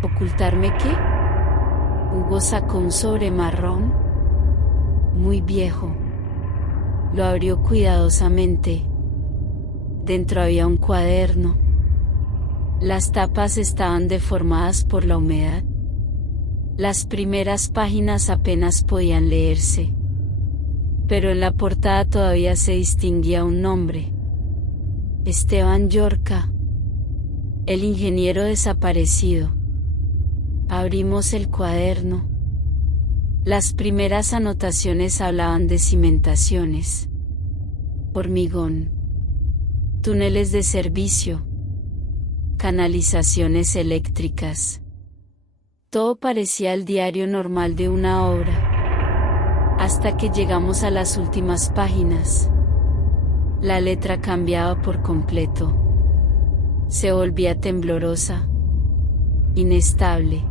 ¿Ocultarme qué? Hugo sacó un sobre marrón, muy viejo. Lo abrió cuidadosamente. Dentro había un cuaderno. Las tapas estaban deformadas por la humedad. Las primeras páginas apenas podían leerse. Pero en la portada todavía se distinguía un nombre. Esteban Llorca, el ingeniero desaparecido. Abrimos el cuaderno. Las primeras anotaciones hablaban de cimentaciones, hormigón, túneles de servicio, canalizaciones eléctricas. Todo parecía el diario normal de una obra, hasta que llegamos a las últimas páginas. La letra cambiaba por completo. Se volvía temblorosa, inestable,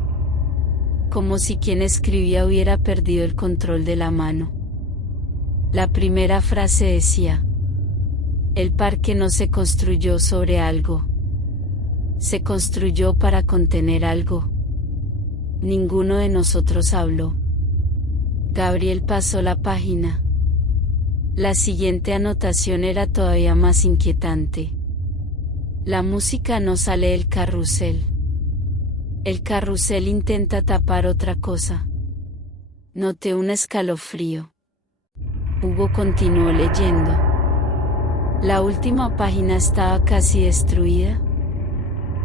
como si quien escribía hubiera perdido el control de la mano. La primera frase decía: el parque no se construyó sobre algo. Se construyó para contener algo. Ninguno de nosotros habló. Gabriel pasó la página. La siguiente anotación era todavía más inquietante. La música no sale del carrusel. El carrusel intenta tapar otra cosa. Noté un escalofrío. Hugo continuó leyendo. La última página estaba casi destruida.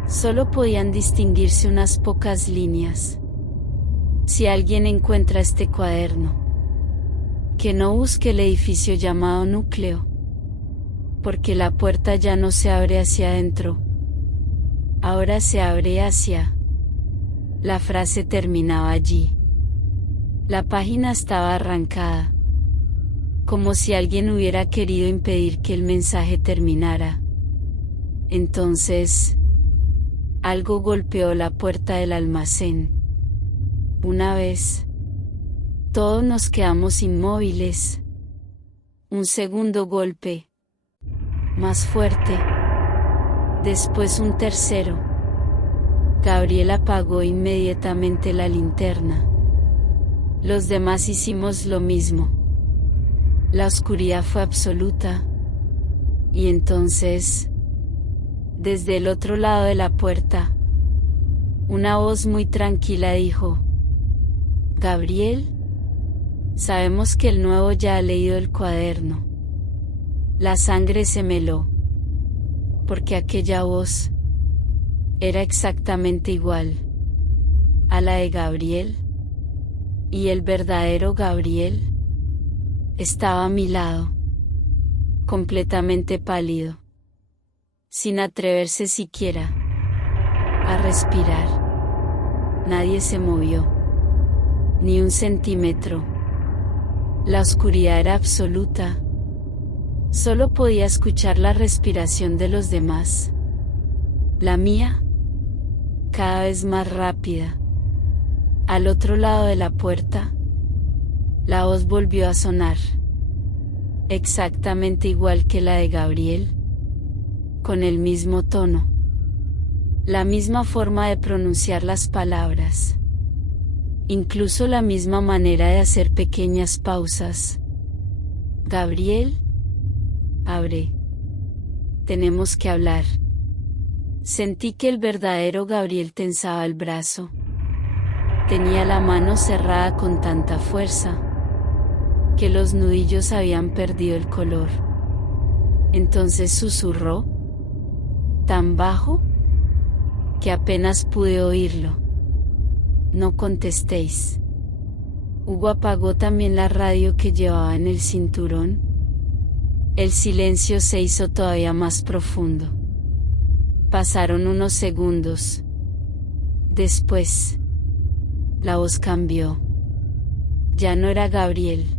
Solo podían distinguirse unas pocas líneas. Si alguien encuentra este cuaderno, que no busque el edificio llamado núcleo, porque la puerta ya no se abre hacia adentro, ahora se abre hacia. La frase terminaba allí. La página estaba arrancada, como si alguien hubiera querido impedir que el mensaje terminara. Entonces, algo golpeó la puerta del almacén. Una vez, todos nos quedamos inmóviles. Un segundo golpe, más fuerte. Después un tercero. Gabriel apagó inmediatamente la linterna. Los demás hicimos lo mismo. La oscuridad fue absoluta. Y entonces, desde el otro lado de la puerta, una voz muy tranquila dijo: Gabriel, sabemos que el nuevo ya ha leído el cuaderno. La sangre se me heló, porque aquella voz era exactamente igual a la de Gabriel, y el verdadero Gabriel estaba a mi lado, completamente pálido, sin atreverse siquiera a respirar. Nadie se movió, ni un centímetro. La oscuridad era absoluta. Solo podía escuchar la respiración de los demás. La mía, cada vez más rápida. Al otro lado de la puerta, la voz volvió a sonar, exactamente igual que la de Gabriel, con el mismo tono, la misma forma de pronunciar las palabras, incluso la misma manera de hacer pequeñas pausas. Gabriel, abre. Tenemos que hablar. Sentí que el verdadero Gabriel tensaba el brazo. Tenía la mano cerrada con tanta fuerza que los nudillos habían perdido el color. Entonces susurró, tan bajo que apenas pude oírlo: no contestéis. Hugo apagó también la radio que llevaba en el cinturón. El silencio se hizo todavía más profundo. Pasaron unos segundos. Después, la voz cambió. Ya no era Gabriel.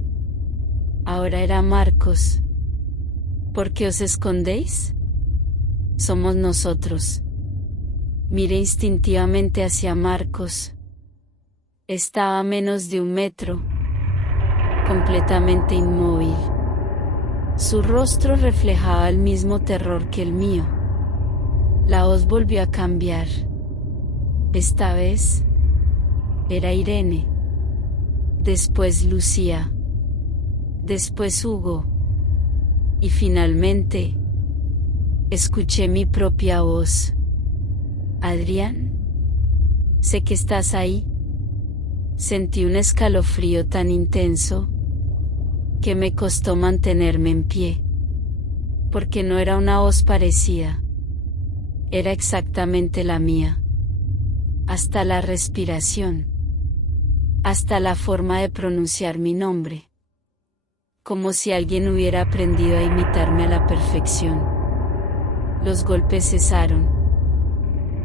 Ahora era Marcos. ¿Por qué os escondéis? Somos nosotros. Miré instintivamente hacia Marcos. Estaba a menos de 1 metro, completamente inmóvil. Su rostro reflejaba el mismo terror que el mío. La voz volvió a cambiar. Esta vez era Irene, después Lucía, después Hugo, y finalmente escuché mi propia voz. Adrián, sé que estás ahí. Sentí un escalofrío tan intenso que me costó mantenerme en pie, porque no era una voz parecida, era exactamente la mía. Hasta la respiración, hasta la forma de pronunciar mi nombre, como si alguien hubiera aprendido a imitarme a la perfección. Los golpes cesaron.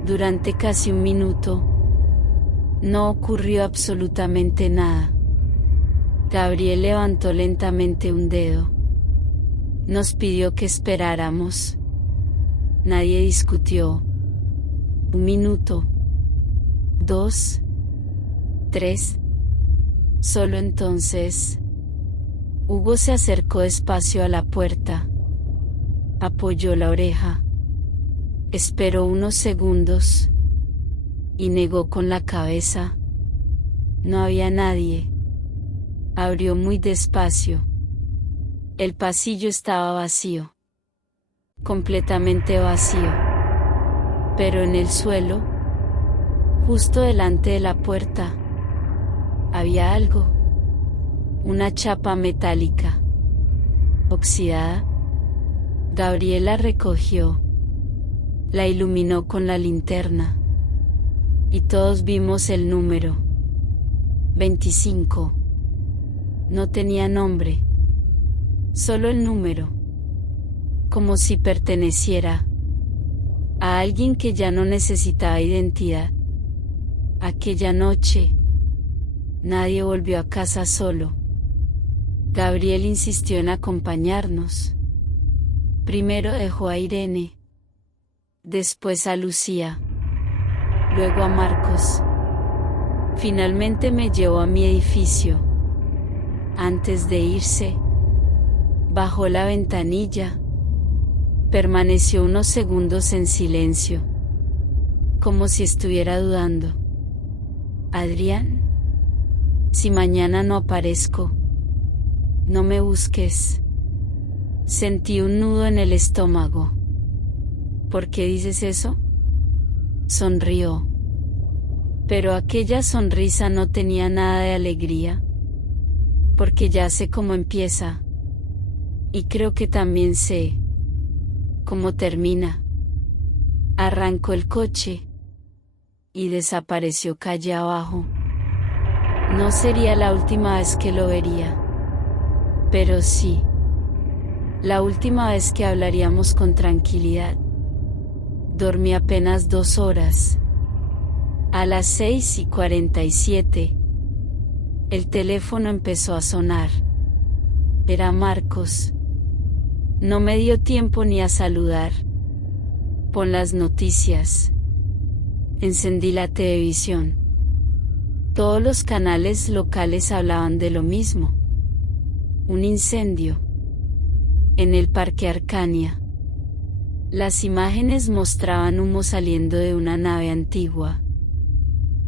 Durante casi un minuto, no ocurrió absolutamente nada. Gabriel levantó lentamente un dedo. Nos pidió que esperáramos. Nadie discutió. 1 minuto. 2. 3. Solo entonces, Hugo se acercó despacio a la puerta. Apoyó la oreja. Esperó unos segundos. Y negó con la cabeza. No había nadie. Abrió muy despacio. El pasillo estaba vacío. Completamente vacío. Pero en el suelo, justo delante de la puerta, había algo. Una chapa metálica. Oxidada. Gabriela recogió. La iluminó con la linterna. Y todos vimos el número. 25. No tenía nombre. Solo el número. Como si perteneciera a alguien que ya no necesitaba identidad. Aquella noche, nadie volvió a casa solo. Gabriel insistió en acompañarnos. Primero dejó a Irene. Después a Lucía. Luego a Marcos. Finalmente me llevó a mi edificio. Antes de irse, bajó la ventanilla. Permaneció unos segundos en silencio, como si estuviera dudando. Adrián, si mañana no aparezco, no me busques. Sentí un nudo en el estómago. ¿Por qué dices eso? Sonrió. Pero aquella sonrisa no tenía nada de alegría. Porque ya sé cómo empieza. Y creo que también sé cómo termina. Arrancó el coche. Y desapareció calle abajo. No sería la última vez que lo vería. Pero sí. La última vez que hablaríamos con tranquilidad. Dormí apenas 2 horas. A las 6:47, el teléfono empezó a sonar. Era Marcos. No me dio tiempo ni a saludar. Pon las noticias. Encendí la televisión. Todos los canales locales hablaban de lo mismo. Un incendio. En el Parque Arcania. Las imágenes mostraban humo saliendo de una nave antigua.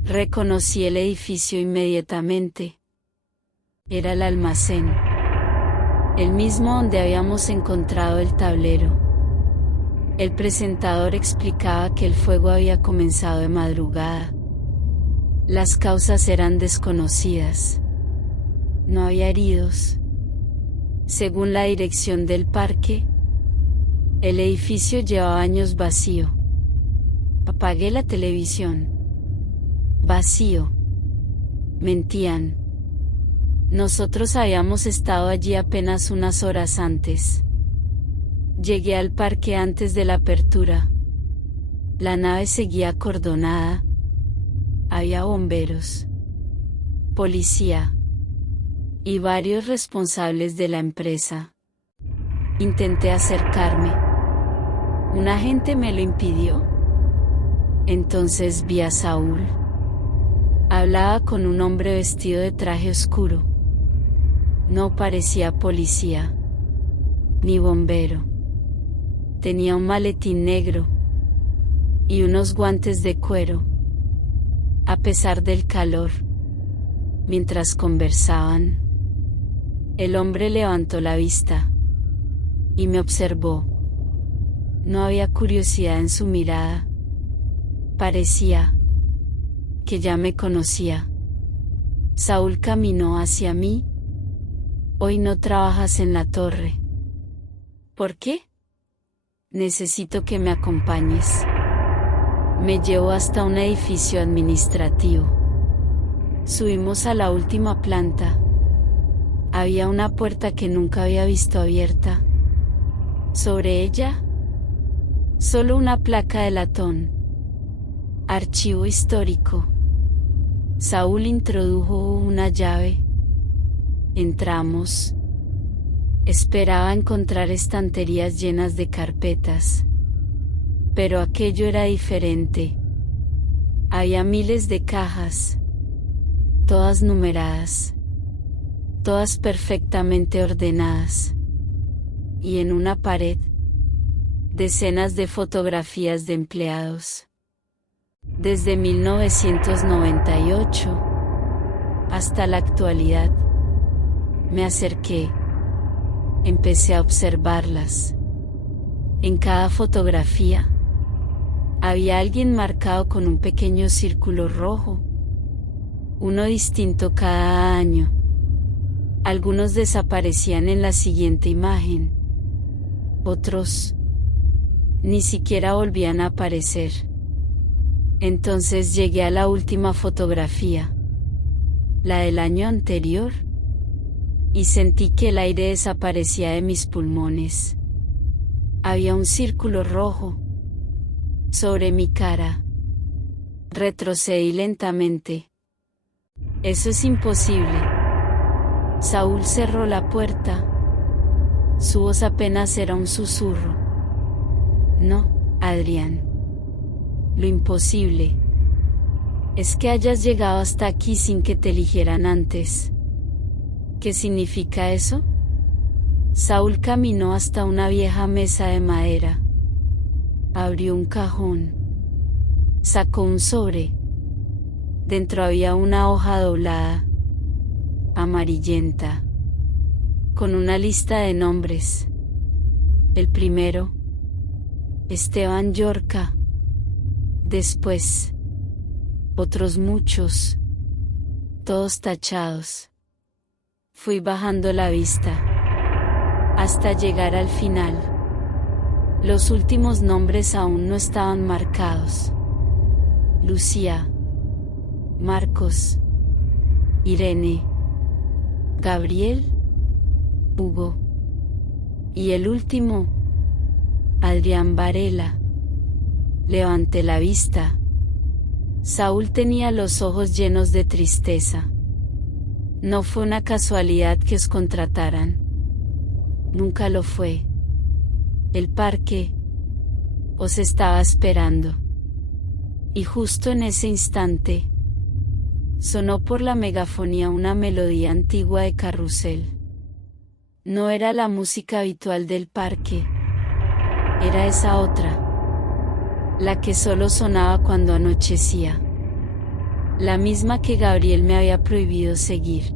Reconocí el edificio inmediatamente. Era el almacén. El mismo donde habíamos encontrado el tablero. El presentador explicaba que el fuego había comenzado de madrugada. Las causas eran desconocidas. No había heridos. Según la dirección del parque, el edificio llevaba años vacío. Apagué la televisión. Vacío. Mentían. Nosotros habíamos estado allí apenas unas horas antes. Llegué al parque antes de la apertura. La nave seguía acordonada. Había bomberos, policía y varios responsables de la empresa. Intenté acercarme. Un agente me lo impidió. Entonces vi a Saúl. Hablaba con un hombre vestido de traje oscuro. No parecía policía, ni bombero. Tenía un maletín negro y unos guantes de cuero. A pesar del calor, mientras conversaban, el hombre levantó la vista y me observó. No había curiosidad en su mirada. Parecía que ya me conocía. Saúl caminó hacia mí. Hoy no trabajas en la torre. ¿Por qué? Necesito que me acompañes. Me llevó hasta un edificio administrativo. Subimos a la última planta. Había una puerta que nunca había visto abierta. Sobre ella, solo una placa de latón. Archivo histórico. Saúl introdujo una llave. Entramos. Esperaba encontrar estanterías llenas de carpetas. Pero aquello era diferente. Había miles de cajas, todas numeradas, todas perfectamente ordenadas. Y en una pared, decenas de fotografías de empleados. Desde 1998 hasta la actualidad. Me acerqué. Empecé a observarlas. En cada fotografía había alguien marcado con un pequeño círculo rojo. Uno distinto cada año. Algunos desaparecían en la siguiente imagen. Otros ni siquiera volvían a aparecer. Entonces llegué a la última fotografía, la del año anterior, y sentí que el aire desaparecía de mis pulmones. Había un círculo rojo sobre mi cara. Retrocedí lentamente. Eso es imposible. Saúl cerró la puerta. Su voz apenas era un susurro. No, Adrián. Lo imposible es que hayas llegado hasta aquí sin que te eligieran antes. ¿Qué significa eso? Saúl caminó hasta una vieja mesa de madera. Abrió un cajón. Sacó un sobre. Dentro había una hoja doblada, amarillenta, con una lista de nombres. El primero, Esteban Llorca. Después, otros muchos, todos tachados. Fui bajando la vista, hasta llegar al final. Los últimos nombres aún no estaban marcados. Lucía, Marcos, Irene, Gabriel, Hugo. Y el último, Adrián Varela. Levanté la vista. Saúl tenía los ojos llenos de tristeza. No fue una casualidad que os contrataran. Nunca lo fue. El parque os estaba esperando. Y justo en ese instante, sonó por la megafonía una melodía antigua de carrusel. No era la música habitual del parque. Era esa otra. La que solo sonaba cuando anochecía. La misma que Gabriel me había prohibido seguir.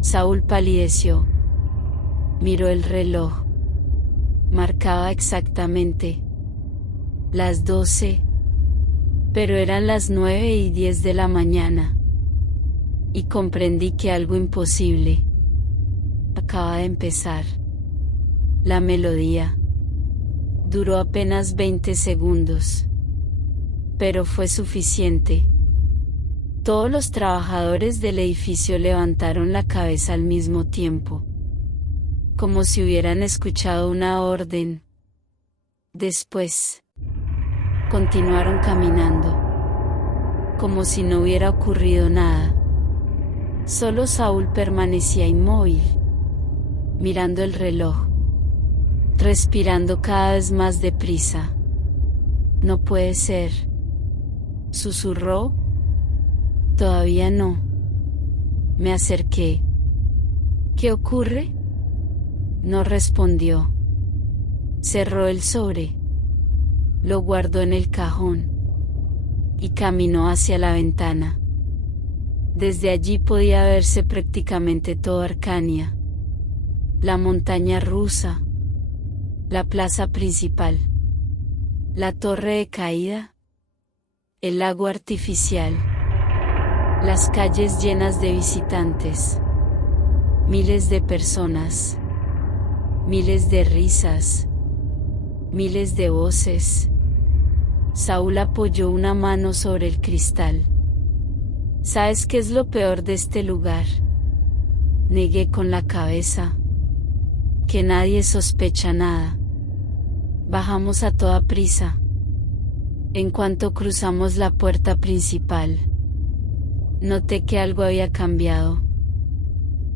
Saúl palideció. Miró el reloj. Marcaba exactamente las 12, pero eran las 9:10 de la mañana. Y comprendí que algo imposible acaba de empezar. La melodía duró apenas 20 segundos. Pero fue suficiente. Todos los trabajadores del edificio levantaron la cabeza al mismo tiempo, como si hubieran escuchado una orden. Después, continuaron caminando, como si no hubiera ocurrido nada. Solo Saúl permanecía inmóvil, mirando el reloj, respirando cada vez más deprisa. No puede ser, susurró. Todavía no. Me acerqué. ¿Qué ocurre? No respondió. Cerró el sobre. Lo guardó en el cajón. y caminó hacia la ventana. Desde allí podía verse prácticamente toda Arcania, la montaña rusa, la plaza principal, la torre de caída, el lago artificial, las calles llenas de visitantes, miles de personas, miles de risas, miles de voces. Saúl apoyó una mano sobre el cristal. ¿Sabes qué es lo peor de este lugar? Negué con la cabeza. Que nadie sospecha nada. Bajamos a toda prisa. En cuanto cruzamos la puerta principal, noté que algo había cambiado.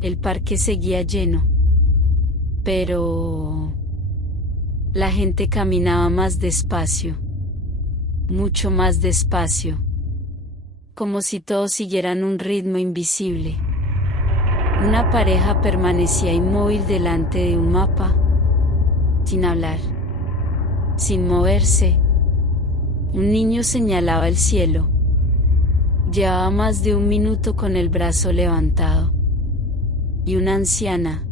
El parque seguía lleno. Pero la gente caminaba más despacio. Mucho más despacio. Como si todos siguieran un ritmo invisible. Una pareja permanecía inmóvil delante de un mapa, sin hablar, sin moverse. Un niño señalaba el cielo. Llevaba más de un minuto con el brazo levantado. Y una anciana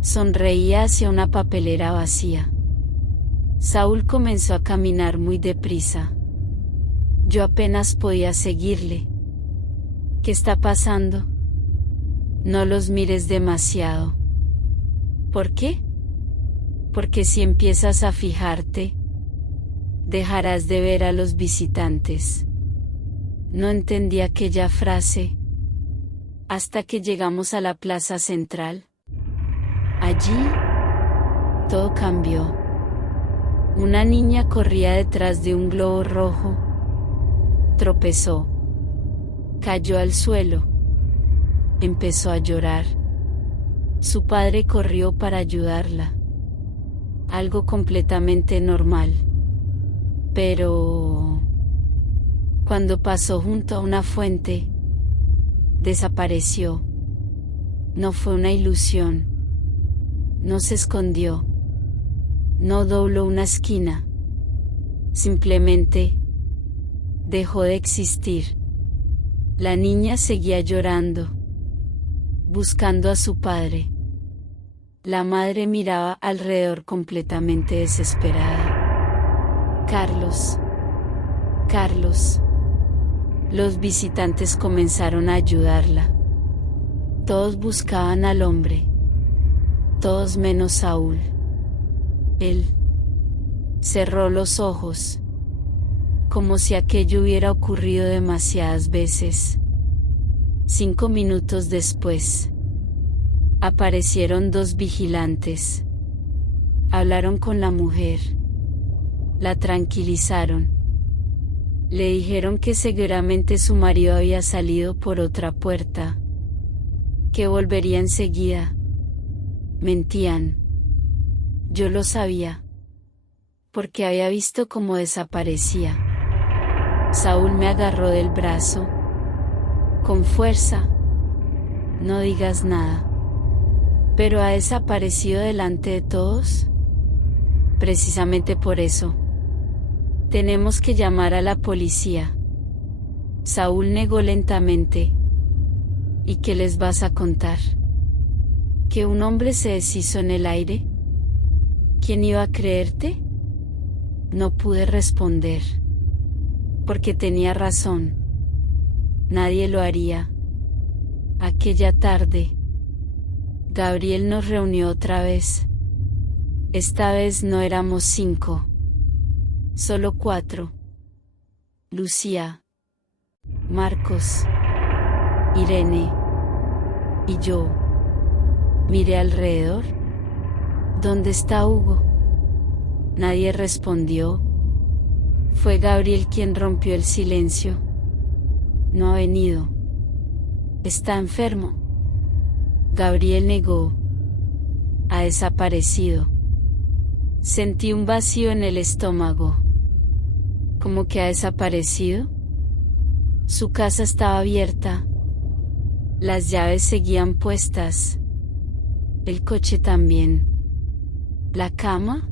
sonreía hacia una papelera vacía. Saúl comenzó a caminar muy deprisa. Yo apenas podía seguirle. ¿Qué está pasando? No los mires demasiado. ¿Por qué? Porque si empiezas a fijarte, dejarás de ver a los visitantes. No entendí aquella frase, hasta que llegamos a la plaza central. Allí, todo cambió. Una niña corría detrás de un globo rojo. Tropezó. Cayó al suelo. Empezó a llorar. Su padre corrió para ayudarla. Algo completamente normal. Pero cuando pasó junto a una fuente, desapareció. No fue una ilusión. No se escondió. No dobló una esquina. Simplemente dejó de existir. La niña seguía llorando, buscando a su padre. La madre miraba alrededor completamente desesperada. Carlos. Carlos. Los visitantes comenzaron a ayudarla. Todos buscaban al hombre. Todos menos Saúl. Él cerró los ojos, como si aquello hubiera ocurrido demasiadas veces. 5 minutos después, aparecieron 2 vigilantes. Hablaron con la mujer. La tranquilizaron. Le dijeron que seguramente su marido había salido por otra puerta, que volvería enseguida. Mentían. Yo lo sabía, porque había visto cómo desaparecía. Saúl me agarró del brazo. Con fuerza. No digas nada. ¿Pero ha desaparecido delante de todos? Precisamente por eso. Tenemos que llamar a la policía. Saúl negó lentamente. ¿Y qué les vas a contar? ¿Que un hombre se deshizo en el aire? ¿Quién iba a creerte? No pude responder. Porque tenía razón. Nadie lo haría. Aquella tarde, Gabriel nos reunió otra vez. Esta vez no éramos 5. Solo 4. Lucía, Marcos, Irene y yo. Miré alrededor. ¿Dónde está Hugo? Nadie respondió. Fue Gabriel quien rompió el silencio. No ha venido. Está enfermo. Gabriel negó. Ha desaparecido. Sentí un vacío en el estómago. ¿Cómo que ha desaparecido? Su casa estaba abierta. Las llaves seguían puestas. El coche también. La cama,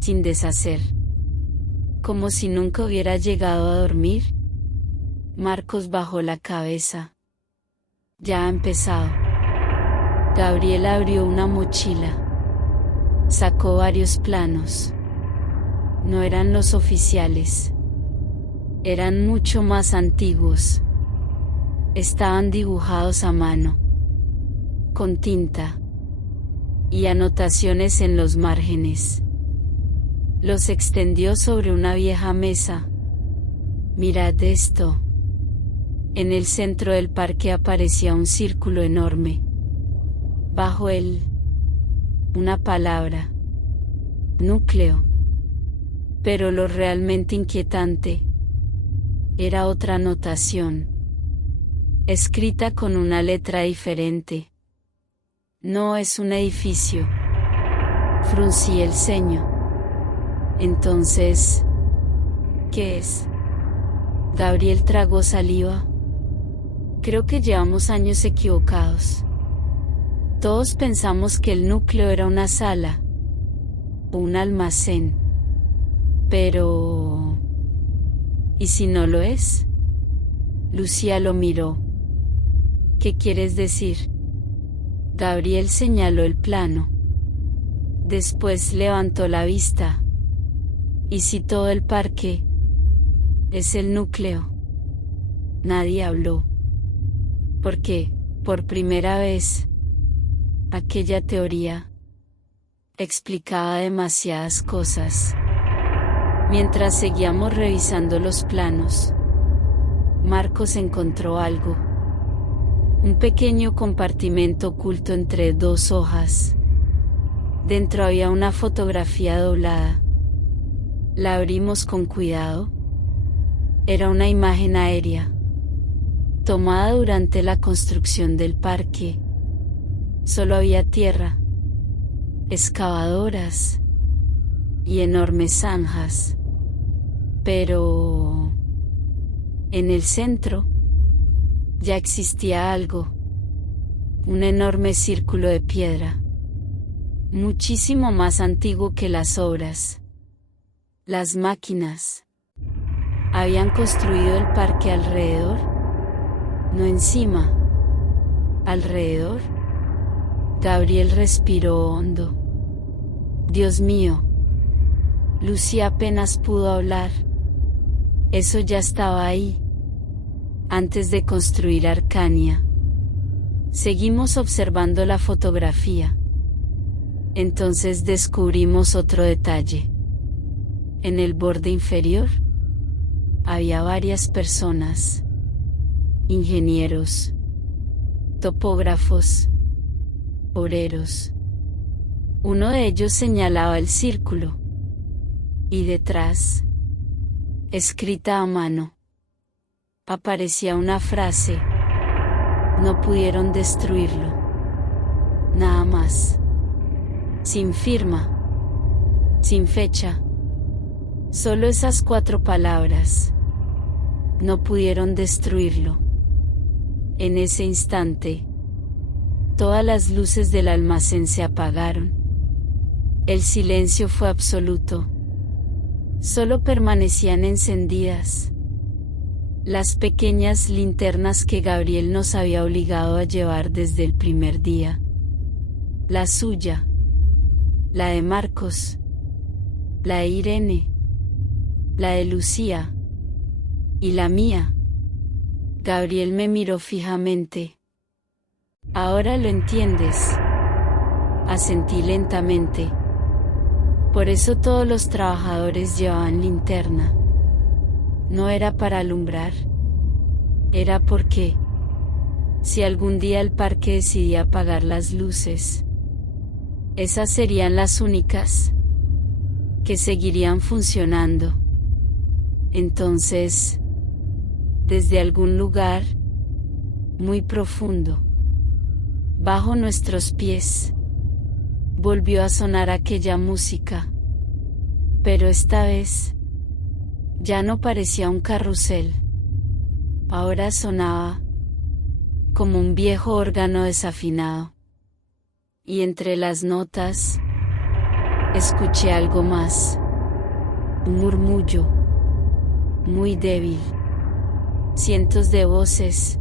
sin deshacer. como si nunca hubiera llegado a dormir. Marcos bajó la cabeza. Ya ha empezado. Gabriel abrió una mochila. Sacó varios planos. No eran los oficiales. Eran mucho más antiguos. Estaban dibujados a mano, con tinta, y anotaciones en los márgenes. Los extendió sobre una vieja mesa. Mirad esto. En el centro del parque aparecía un círculo enorme. Bajo él, una palabra: núcleo. Pero lo realmente inquietante era otra anotación, escrita con una letra diferente. No es un edificio. Fruncí el ceño. Entonces, ¿qué es? Gabriel tragó saliva. Creo que llevamos años equivocados. Todos pensamos que el núcleo era una sala o un almacén. Pero... ¿y si no lo es? Lucía lo miró. ¿Qué quieres decir? Gabriel señaló el plano. Después levantó la vista. ¿Y si todo el parque es el núcleo? Nadie habló. Porque, por primera vez, aquella teoría explicaba demasiadas cosas. Mientras seguíamos revisando los planos, Marcos encontró algo. Un pequeño compartimento oculto entre dos hojas. Dentro había una fotografía doblada. La abrimos con cuidado. Era una imagen aérea, tomada durante la construcción del parque. Solo había tierra, excavadoras y enormes zanjas. Pero en el centro ya existía algo, un enorme círculo de piedra, muchísimo más antiguo que las obras. Las máquinas habían construido el parque alrededor, no encima, alrededor. Gabriel respiró hondo. Dios mío. Lucía apenas pudo hablar. Eso ya estaba ahí, antes de construir Arcania. Seguimos observando la fotografía. Entonces descubrimos otro detalle. En el borde inferior había varias personas, ingenieros, topógrafos, obreros. Uno de ellos señalaba el círculo, y detrás, escrita a mano, aparecía una frase: no pudieron destruirlo. Nada más. Sin firma, sin fecha. Solo esas 4 palabras. No pudieron destruirlo. En ese instante, todas las luces del almacén se apagaron. El silencio fue absoluto. Solo permanecían encendidas las pequeñas linternas que Gabriel nos había obligado a llevar desde el primer día. La suya, la de Marcos, la de Irene, la de Lucía y la mía. Gabriel me miró fijamente. Ahora lo entiendes. Asentí lentamente. Por eso todos los trabajadores llevaban linterna. No era para alumbrar. Era porque, si algún día el parque decidía apagar las luces, esas serían las únicas que seguirían funcionando. Entonces, desde algún lugar muy profundo, bajo nuestros pies, volvió a sonar aquella música. Pero esta vez, ya no parecía un carrusel. Ahora sonaba como un viejo órgano desafinado. Y entre las notas, escuché algo más. Un murmullo. muy débil. Cientos de voces,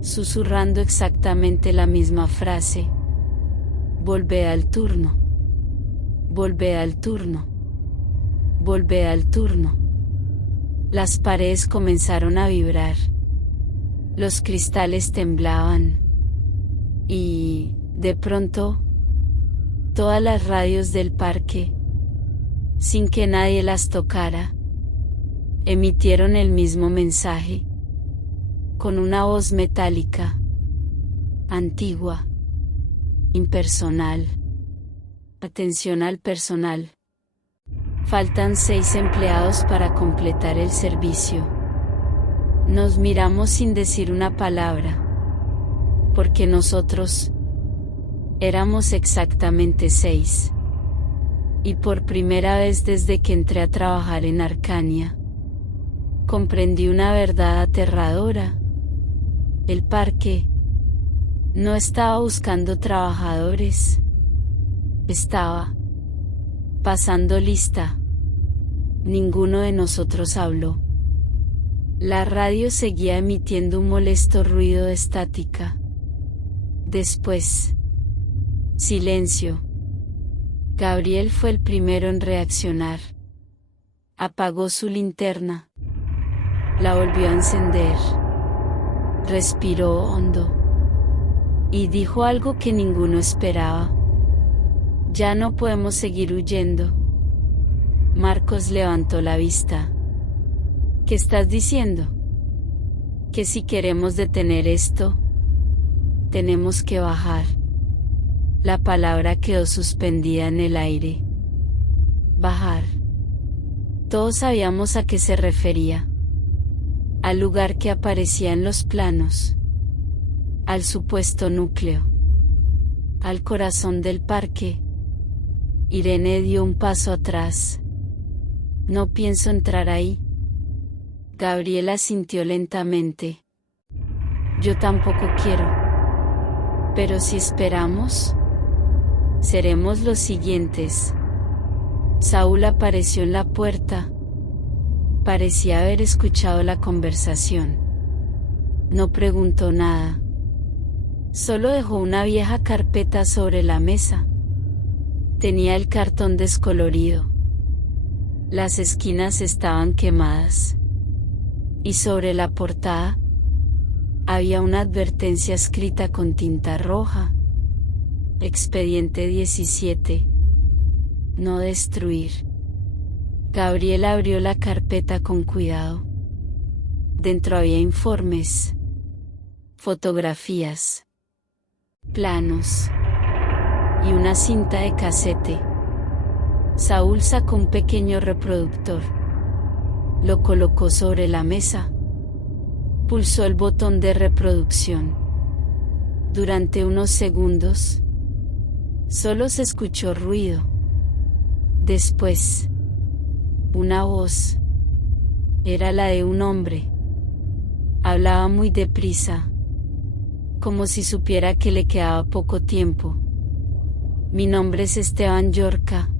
susurrando exactamente la misma frase. Volvé al turno. Volvé al turno. Volvé al turno. Las paredes comenzaron a vibrar. Los cristales temblaban. Y, de pronto, todas las radios del parque, sin que nadie las tocara, emitieron el mismo mensaje, con una voz metálica, antigua, impersonal. Atención al personal. Faltan 6 empleados para completar el servicio. Nos miramos sin decir una palabra, porque nosotros éramos exactamente 6. Y por primera vez desde que entré a trabajar en Arcania, comprendí una verdad aterradora. El parque no estaba buscando trabajadores. Estaba pasando lista. Ninguno de nosotros habló. La radio seguía emitiendo un molesto ruido de estática. Después, silencio. Gabriel fue el primero en reaccionar. Apagó su linterna. La volvió a encender. Respiró hondo. Y dijo algo que ninguno esperaba. Ya no podemos seguir huyendo. Marcos levantó la vista. ¿Qué estás diciendo? Que si queremos detener esto, tenemos que bajar. La palabra quedó suspendida en el aire. Bajar. Todos sabíamos a qué se refería. Al lugar que aparecía en los planos. Al supuesto núcleo. Al corazón del parque. Irene dio un paso atrás. No pienso entrar ahí. Gabriela sintió lentamente. Yo tampoco quiero. Pero si esperamos, seremos los siguientes. Saúl apareció en la puerta. Parecía haber escuchado la conversación. No preguntó nada. Solo dejó una vieja carpeta sobre la mesa. Tenía el cartón descolorido. Las esquinas estaban quemadas. Y sobre la portada había una advertencia escrita con tinta roja. Expediente 17. No destruir. Gabriel abrió la carpeta con cuidado. Dentro había informes, fotografías, planos y una cinta de casete. Saúl sacó un pequeño reproductor. Lo colocó sobre la mesa. Pulsó el botón de reproducción. Durante unos segundos, solo se escuchó ruido. Después, una voz. Era la de un hombre. Hablaba muy deprisa, como si supiera que le quedaba poco tiempo. Mi nombre es Esteban Llorca.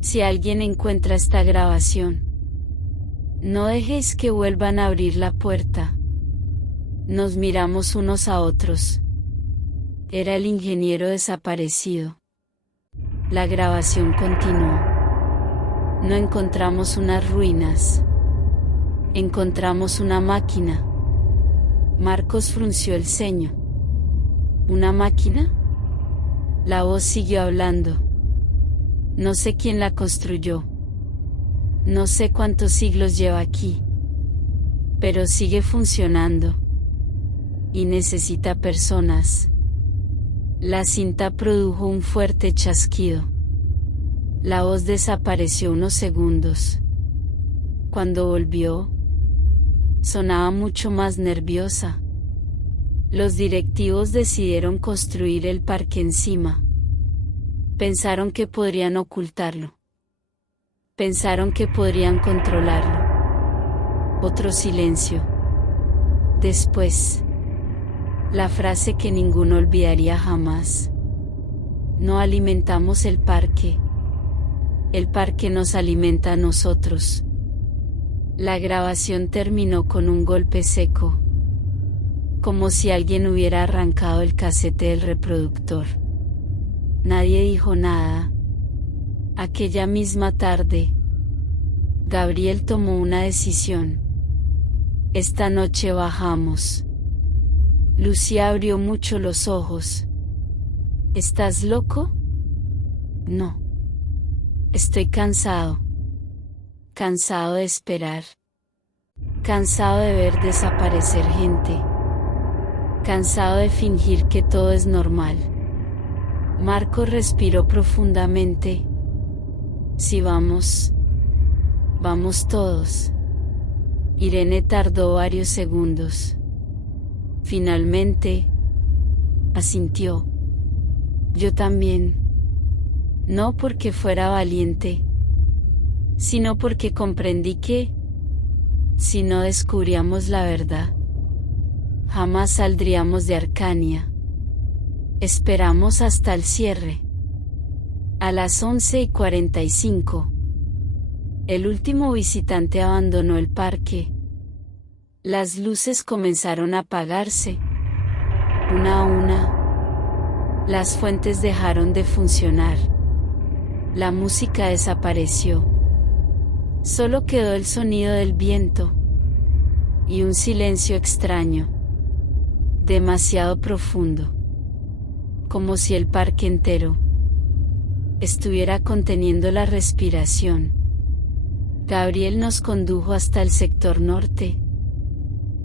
Si alguien encuentra esta grabación, no dejéis que vuelvan a abrir la puerta. Nos miramos unos a otros. Era el ingeniero desaparecido. La grabación continuó. No encontramos unas ruinas. Encontramos una máquina. Marcos frunció el ceño. ¿Una máquina? La voz siguió hablando. No sé quién la construyó. No sé cuántos siglos lleva aquí. Pero sigue funcionando. Y necesita personas. La cinta produjo un fuerte chasquido. La voz desapareció unos segundos. Cuando volvió, sonaba mucho más nerviosa. Los directivos decidieron construir el parque encima. Pensaron que podrían ocultarlo. Pensaron que podrían controlarlo. Otro silencio. Después, la frase que ninguno olvidaría jamás. No alimentamos el parque. El parque nos alimenta a nosotros. La grabación terminó con un golpe seco, como si alguien hubiera arrancado el casete del reproductor. Nadie dijo nada. Aquella misma tarde, Gabriel tomó una decisión. Esta noche bajamos. Lucía abrió mucho los ojos. ¿Estás loco? No. Estoy cansado. Cansado de esperar. Cansado de ver desaparecer gente. Cansado de fingir que todo es normal. Marco respiró profundamente. Si vamos. Vamos todos. Irene tardó varios segundos. Finalmente, asintió. Yo también. No porque fuera valiente, sino porque comprendí que, si no descubríamos la verdad, jamás saldríamos de Arcania. Esperamos hasta el cierre. A las 11:45, el último visitante abandonó el parque. Las luces comenzaron a apagarse. Una a una. Las fuentes dejaron de funcionar. La música desapareció. Solo quedó el sonido del viento. Y un silencio extraño. Demasiado profundo. Como si el parque entero estuviera conteniendo la respiración. Gabriel nos condujo hasta el sector norte.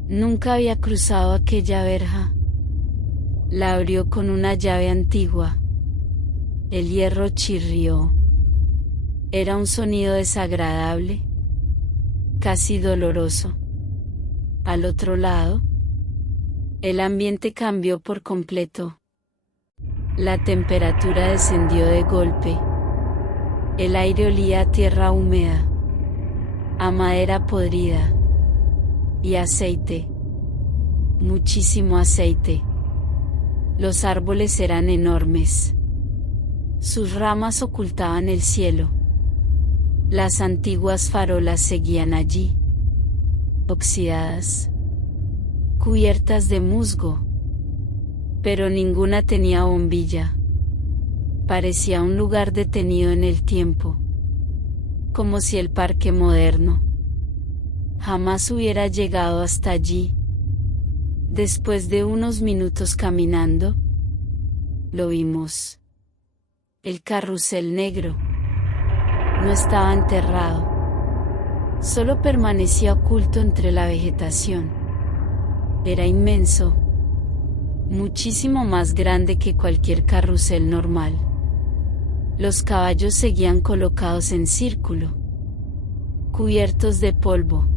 Nunca había cruzado aquella verja. La abrió con una llave antigua. El hierro chirrió. Era un sonido desagradable, casi doloroso. Al otro lado, el ambiente cambió por completo. La temperatura descendió de golpe. El aire olía a tierra húmeda, a madera podrida y aceite. Muchísimo aceite. Los árboles eran enormes. Sus ramas ocultaban el cielo. Las antiguas farolas seguían allí, oxidadas, cubiertas de musgo. Pero ninguna tenía bombilla. Parecía un lugar detenido en el tiempo, como si el parque moderno jamás hubiera llegado hasta allí. Después de unos minutos caminando, lo vimos. El carrusel negro no estaba enterrado, solo permanecía oculto entre la vegetación. Era inmenso, muchísimo más grande que cualquier carrusel normal. Los caballos seguían colocados en círculo, cubiertos de polvo,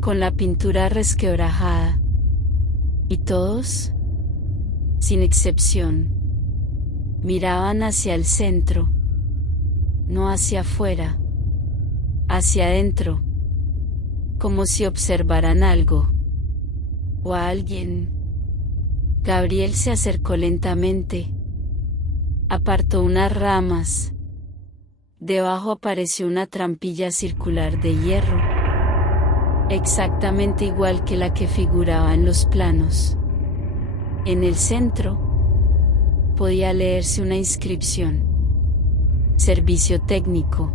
con la pintura resquebrajada. Y todos, sin excepción, miraban hacia el centro, no hacia afuera, hacia adentro, como si observaran algo, o a alguien. Gabriel se acercó lentamente, apartó unas ramas. Debajo apareció una trampilla circular de hierro, exactamente igual que la que figuraba en los planos. En el centro, podía leerse una inscripción: Servicio técnico.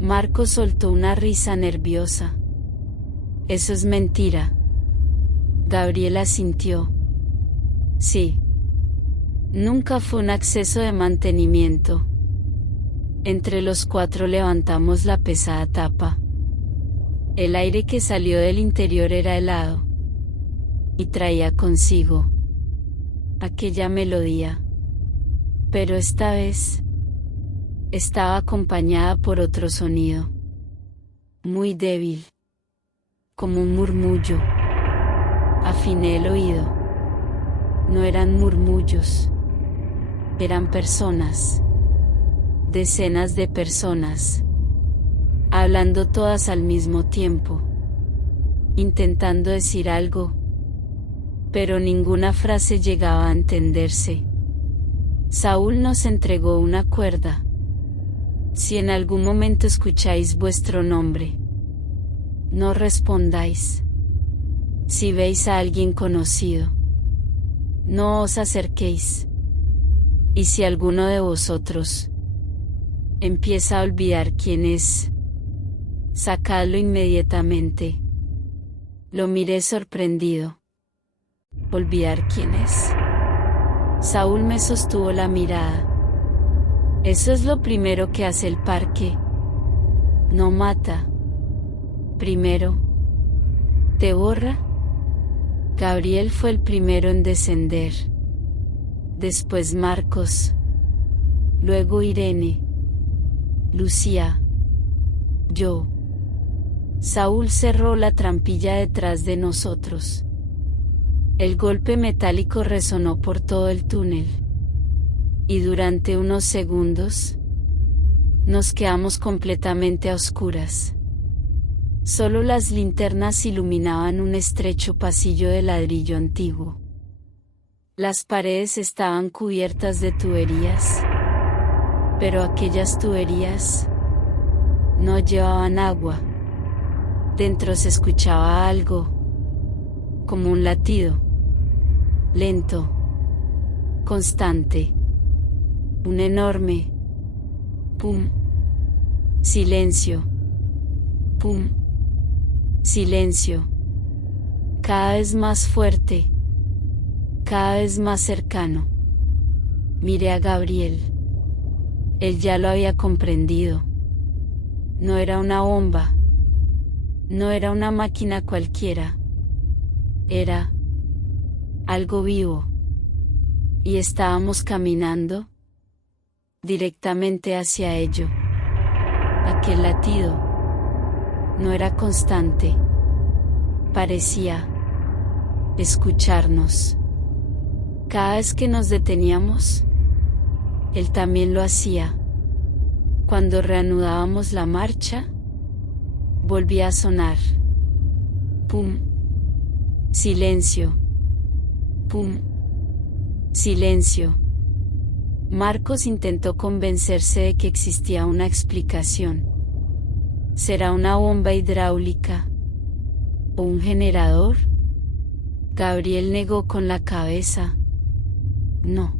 Marco soltó una risa nerviosa. Eso es mentira. Gabriel asintió. Sí. Nunca fue un acceso de mantenimiento. Entre los cuatro levantamos la pesada tapa. El aire que salió del interior era helado, y traía consigo aquella melodía. Pero esta vez estaba acompañada por otro sonido, muy débil, como un murmullo. Afiné el oído. No eran murmullos, eran personas, decenas de personas, hablando todas al mismo tiempo, intentando decir algo, pero ninguna frase llegaba a entenderse. Saúl nos entregó una cuerda. Si en algún momento escucháis vuestro nombre, No respondáis. Si veis a alguien conocido, no os acerquéis. Y si alguno de vosotros empieza a olvidar quién es, sacadlo inmediatamente. Lo miré sorprendido. ¿Olvidar quién es? Saúl me sostuvo la mirada. Eso es lo primero que hace el parque. No mata. Primero, te borra. Gabriel fue el primero en descender. Después Marcos. Luego Irene. Lucía. Yo. Saúl cerró la trampilla detrás de nosotros. El golpe metálico resonó por todo el túnel. Y durante unos segundos, nos quedamos completamente a oscuras. Solo las linternas iluminaban un estrecho pasillo de ladrillo antiguo. Las paredes estaban cubiertas de tuberías, pero aquellas tuberías no llevaban agua. Dentro se escuchaba algo, como un latido, lento, constante, un enorme pum, silencio, pum, silencio, cada vez más fuerte, cada vez más cercano. Miré a Gabriel. Él ya lo había comprendido. No era una bomba. No era una máquina cualquiera. Era algo vivo. Y estábamos caminando directamente hacia ello. Aquel latido no era constante. Parecía escucharnos. Cada vez que nos deteníamos, él también lo hacía. Cuando reanudábamos la marcha, volvía a sonar. Pum. Silencio. Pum. Silencio. Marcos intentó convencerse de que existía una explicación. ¿Será una bomba hidráulica? ¿O un generador? Gabriel negó con la cabeza. No.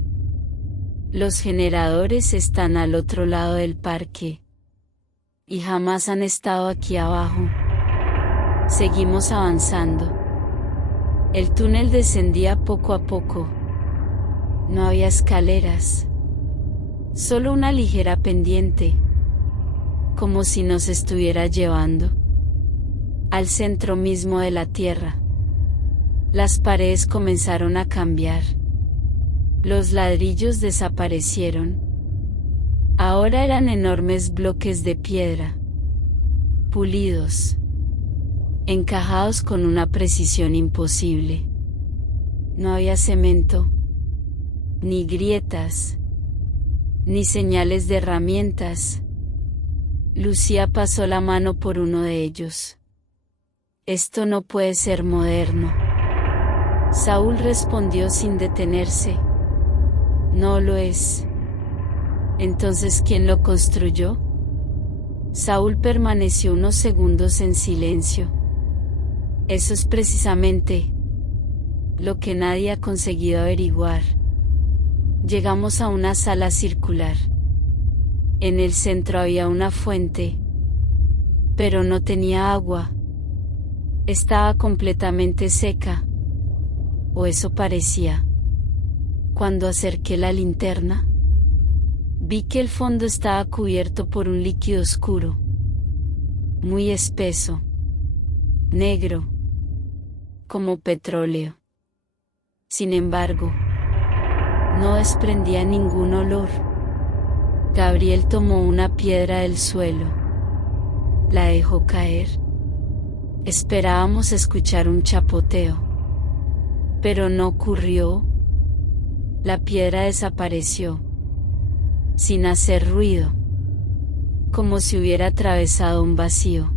Los generadores están al otro lado del parque. Y jamás han estado aquí abajo. Seguimos avanzando. El túnel descendía poco a poco. No había escaleras. Solo una ligera pendiente. Como si nos estuviera llevando al centro mismo de la tierra. Las paredes comenzaron a cambiar. Los ladrillos desaparecieron. Ahora eran enormes bloques de piedra, pulidos, encajados con una precisión imposible. No había cemento, ni grietas, ni señales de herramientas. Lucía pasó la mano por uno de ellos. Esto no puede ser moderno. Saúl respondió sin detenerse. No lo es. Entonces, ¿quién lo construyó? Saúl permaneció unos segundos en silencio. Eso es precisamente lo que nadie ha conseguido averiguar. Llegamos a una sala circular. En el centro había una fuente, pero no tenía agua. Estaba completamente seca, o eso parecía. Cuando acerqué la linterna, vi que el fondo estaba cubierto por un líquido oscuro, muy espeso, negro, como petróleo. Sin embargo, no desprendía ningún olor. Gabriel tomó una piedra del suelo. La dejó caer. Esperábamos escuchar un chapoteo. Pero no ocurrió. La piedra desapareció, sin hacer ruido, como si hubiera atravesado un vacío.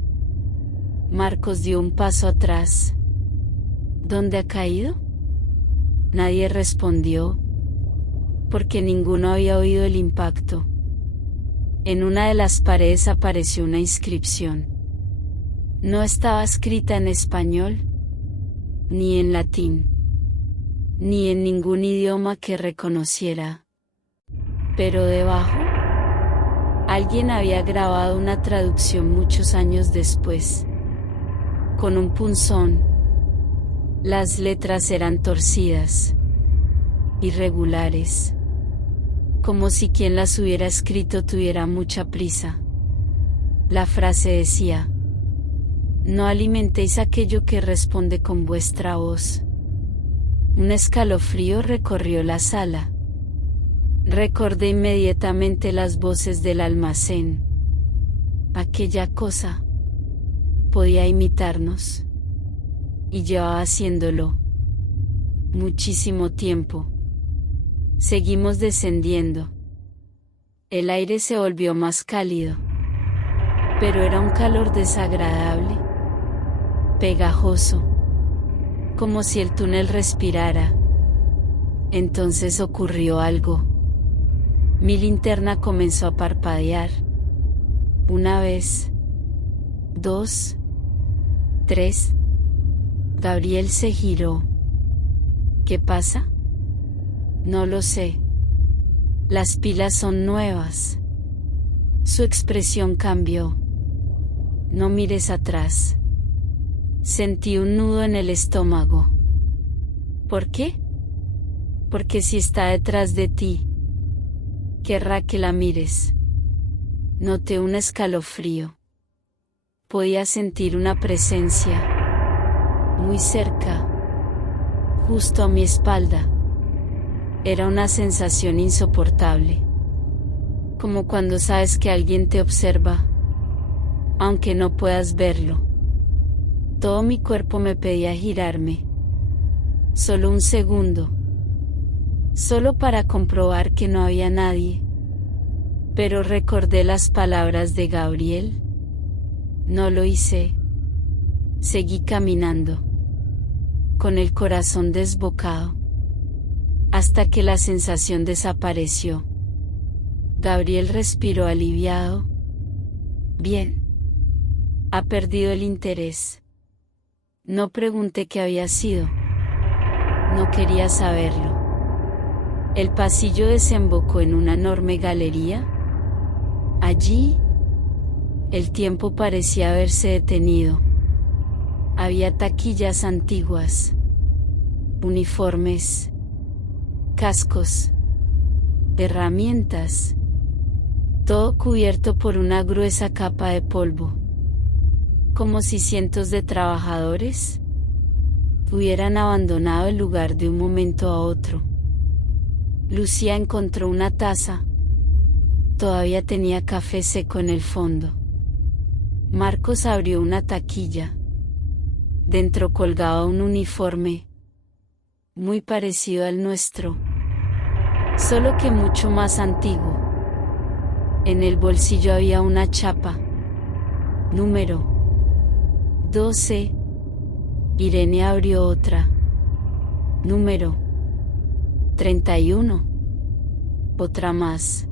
Marcos dio un paso atrás. ¿Dónde ha caído? Nadie respondió, porque ninguno había oído el impacto. En una de las paredes apareció una inscripción. No estaba escrita en español, ni en latín, ni en ningún idioma que reconociera. Pero debajo, alguien había grabado una traducción muchos años después. Con un punzón. Las letras eran torcidas, irregulares, como si quien las hubiera escrito tuviera mucha prisa. La frase decía: no alimentéis aquello que responde con vuestra voz. Un escalofrío recorrió la sala. Recordé inmediatamente las voces del almacén. Aquella cosa podía imitarnos. Y llevaba haciéndolo muchísimo tiempo. Seguimos descendiendo. El aire se volvió más cálido. Pero era un calor desagradable, pegajoso, como si el túnel respirara. Entonces ocurrió algo. Mi linterna comenzó a parpadear. Una vez, 2, 3. Gabriel se giró. ¿Qué pasa? No lo sé. Las pilas son nuevas. Su expresión cambió. No mires atrás. Sentí un nudo en el estómago. ¿Por qué? Porque si está detrás de ti, querrá que la mires. Noté un escalofrío. Podía sentir una presencia. Muy cerca. Justo a mi espalda. Era una sensación insoportable. Como cuando sabes que alguien te observa, aunque no puedas verlo. Todo mi cuerpo me pedía girarme. Solo un segundo. Solo para comprobar que no había nadie. Pero recordé las palabras de Gabriel. No lo hice. Seguí caminando. Con el corazón desbocado. Hasta que la sensación desapareció. Gabriel respiró aliviado. Bien. Ha perdido el interés. No pregunté qué había sido. No quería saberlo. El pasillo desembocó en una enorme galería. Allí, el tiempo parecía haberse detenido. Había taquillas antiguas, uniformes, cascos, herramientas, todo cubierto por una gruesa capa de polvo, como si cientos de trabajadores hubieran abandonado el lugar de un momento a otro. Lucía encontró una taza. Todavía tenía café seco en el fondo. Marcos abrió una taquilla. Dentro colgaba un uniforme, muy parecido al nuestro, solo que mucho más antiguo. En el bolsillo había una chapa. Número 12. Irene abrió otra. Número 31. Otra más.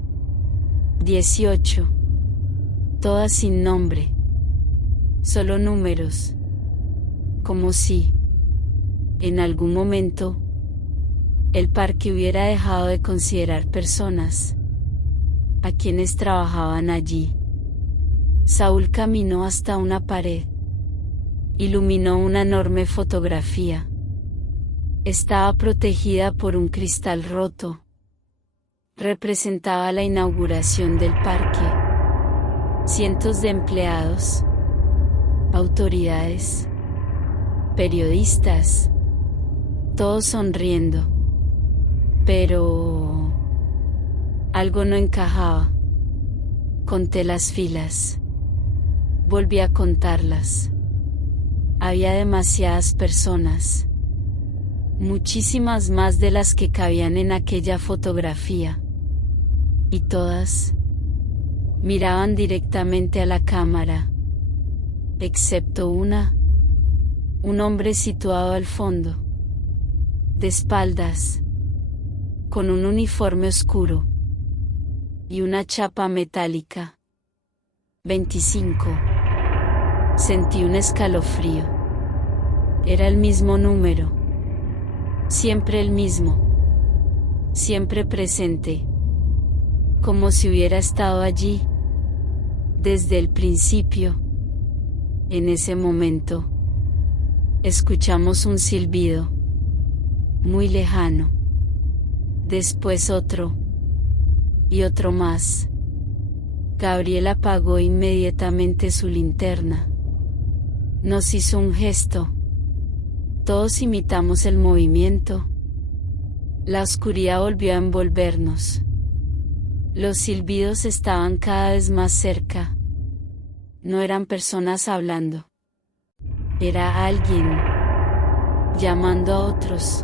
18. Todas sin nombre. Solo números. Como si, en algún momento, el parque hubiera dejado de considerar personas a quienes trabajaban allí. Saúl caminó hasta una pared. Iluminó una enorme fotografía. Estaba protegida por un cristal roto. Representaba la inauguración del parque. Cientos de empleados, autoridades, periodistas, todos sonriendo. Pero algo no encajaba. Conté las filas. Volví a contarlas. Había demasiadas personas. Muchísimas más de las que cabían en aquella fotografía. Y todas miraban directamente a la cámara. Excepto una. Un hombre situado al fondo. De espaldas. Con un uniforme oscuro. Y una chapa metálica. 25. Sentí un escalofrío. Era el mismo número. Siempre el mismo. Siempre presente. Como si hubiera estado allí. Desde el principio. En ese momento. Escuchamos un silbido. Muy lejano. Después otro. Y otro más. Gabriel apagó inmediatamente su linterna. Nos hizo un gesto. Todos imitamos el movimiento. La oscuridad volvió a envolvernos. Los silbidos estaban cada vez más cerca. No eran personas hablando. Era alguien llamando a otros,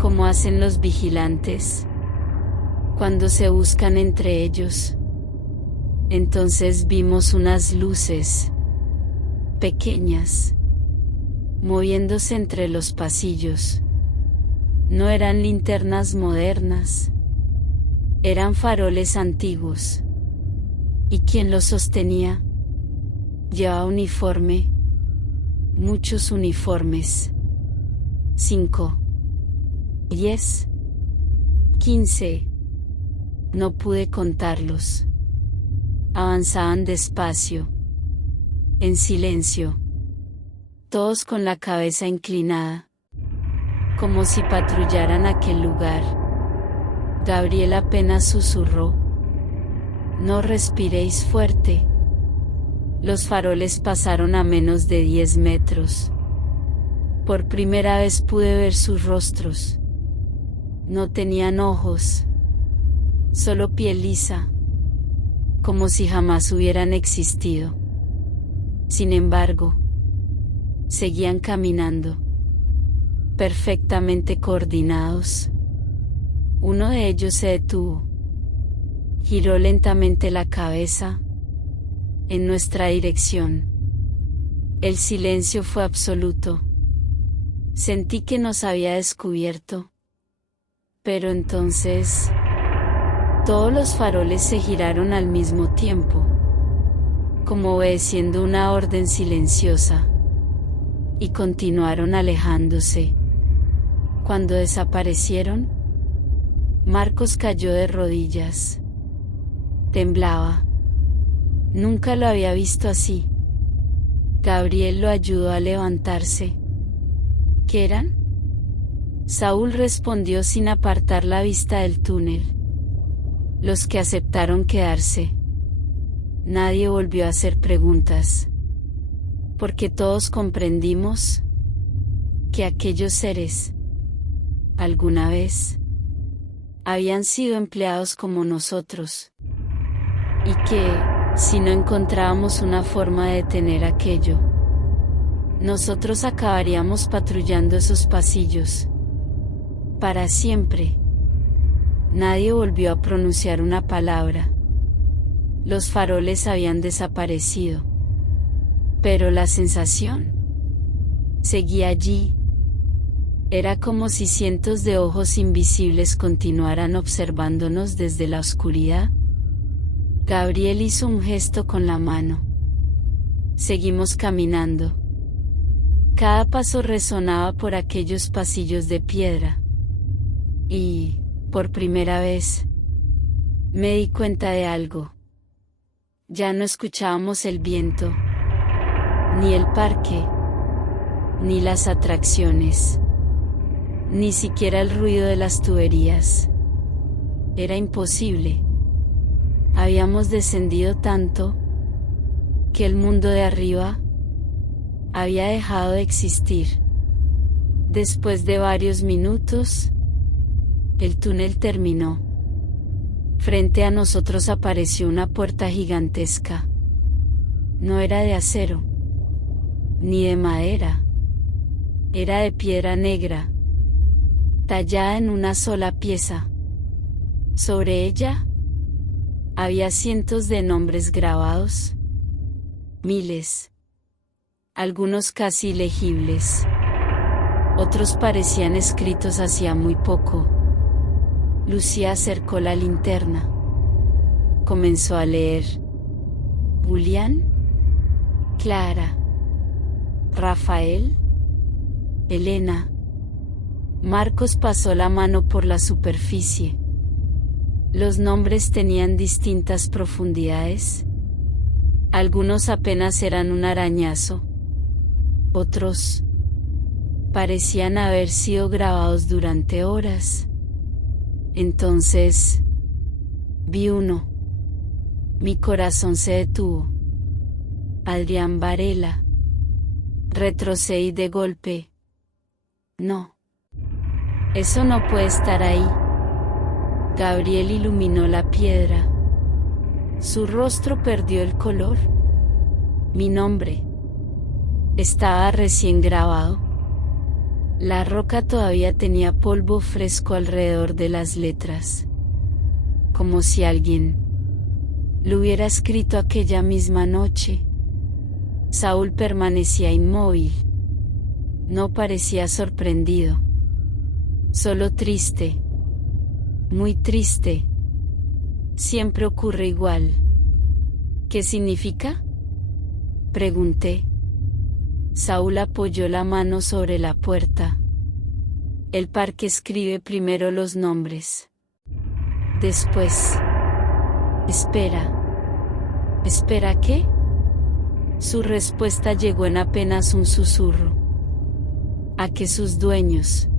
como hacen los vigilantes cuando se buscan entre ellos. Entonces vimos unas luces pequeñas moviéndose entre los pasillos. No eran linternas modernas, eran faroles antiguos. ¿Y quién los sostenía? Llevaba uniforme, muchos uniformes. 5, 10, 15. No pude contarlos. Avanzaban despacio, en silencio, todos con la cabeza inclinada, como si patrullaran aquel lugar. Gabriel apenas susurró: no respiréis fuerte. Los faroles pasaron a menos de 10 metros. Por primera vez pude ver sus rostros. No tenían ojos, solo piel lisa, como si jamás hubieran existido. Sin embargo, seguían caminando, perfectamente coordinados. Uno de ellos se detuvo, giró lentamente la cabeza en nuestra dirección. El silencio fue absoluto. Sentí que nos había descubierto. Pero entonces, todos los faroles se giraron al mismo tiempo, como obedeciendo una orden silenciosa, y continuaron alejándose. Cuando desaparecieron, Marcos cayó de rodillas. Temblaba. Nunca lo había visto así. Gabriel lo ayudó a levantarse. ¿Qué eran? Saúl respondió sin apartar la vista del túnel. Los que aceptaron quedarse. Nadie volvió a hacer preguntas. Porque todos comprendimos que aquellos seres, alguna vez, habían sido empleados como nosotros. Y que, si no encontrábamos una forma de detener aquello, nosotros acabaríamos patrullando esos pasillos. Para siempre. Nadie volvió a pronunciar una palabra. Los faroles habían desaparecido. Pero la sensación seguía allí. Era como si cientos de ojos invisibles continuaran observándonos desde la oscuridad. Gabriel hizo un gesto con la mano. Seguimos caminando. Cada paso resonaba por aquellos pasillos de piedra. Y, por primera vez, me di cuenta de algo. Ya no escuchábamos el viento, ni el parque, ni las atracciones, ni siquiera el ruido de las tuberías. Era imposible. Habíamos descendido tanto, que el mundo de arriba había dejado de existir. Después de varios minutos, el túnel terminó. Frente a nosotros apareció una puerta gigantesca. No era de acero, ni de madera. Era de piedra negra, tallada en una sola pieza. Sobre ella, había cientos de nombres grabados. Miles. Algunos casi ilegibles. Otros parecían escritos hacía muy poco. Lucía acercó la linterna. Comenzó a leer. Julián, Clara, Rafael, Elena. Marcos pasó la mano por la superficie. Los nombres tenían distintas profundidades. Algunos apenas eran un arañazo. Otros parecían haber sido grabados durante horas. Entonces, vi uno. Mi corazón se detuvo. Adrián Varela. Retrocedí de golpe. No. Eso no puede estar ahí. Gabriel iluminó la piedra. Su rostro perdió el color. Mi nombre estaba recién grabado. La roca todavía tenía polvo fresco alrededor de las letras. Como si alguien lo hubiera escrito aquella misma noche. Saúl permanecía inmóvil. No parecía sorprendido. Solo triste. Muy triste. Siempre ocurre igual. ¿Qué significa? Pregunté. Saúl apoyó la mano sobre la puerta. El parque escribe primero los nombres. Después. Espera. ¿Espera qué? Su respuesta llegó en apenas un susurro. A que sus dueños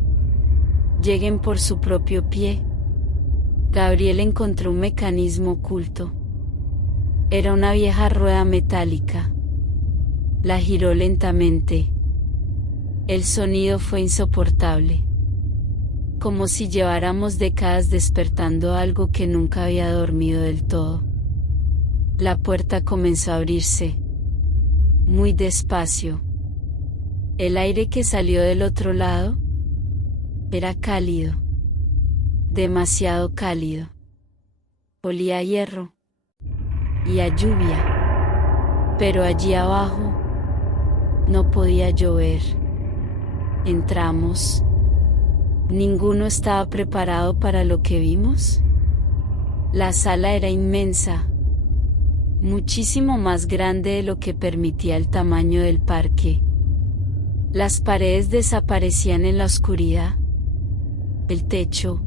lleguen por su propio pie. Gabriel encontró un mecanismo oculto. Era una vieja rueda metálica. La giró lentamente. El sonido fue insoportable. Como si lleváramos décadas despertando algo que nunca había dormido del todo. La puerta comenzó a abrirse. Muy despacio. El aire que salió del otro lado era cálido. Demasiado cálido. Olía a hierro. Y a lluvia. Pero allí abajo no podía llover. Entramos. ¿Ninguno estaba preparado para lo que vimos? La sala era inmensa. Muchísimo más grande de lo que permitía el tamaño del parque. Las paredes desaparecían en la oscuridad. El techo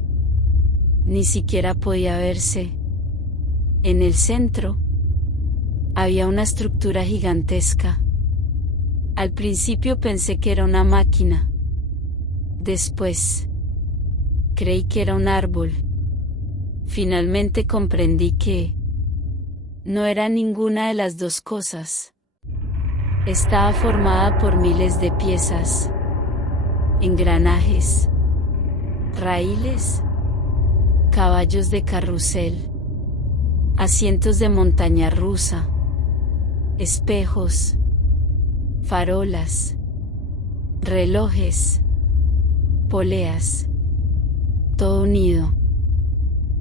ni siquiera podía verse. En el centro había una estructura gigantesca. Al principio pensé que era una máquina. Después creí que era un árbol. Finalmente comprendí que no era ninguna de las dos cosas. Estaba formada por miles de piezas, engranajes, raíles, caballos de carrusel, asientos de montaña rusa, espejos, farolas, relojes, poleas, todo unido,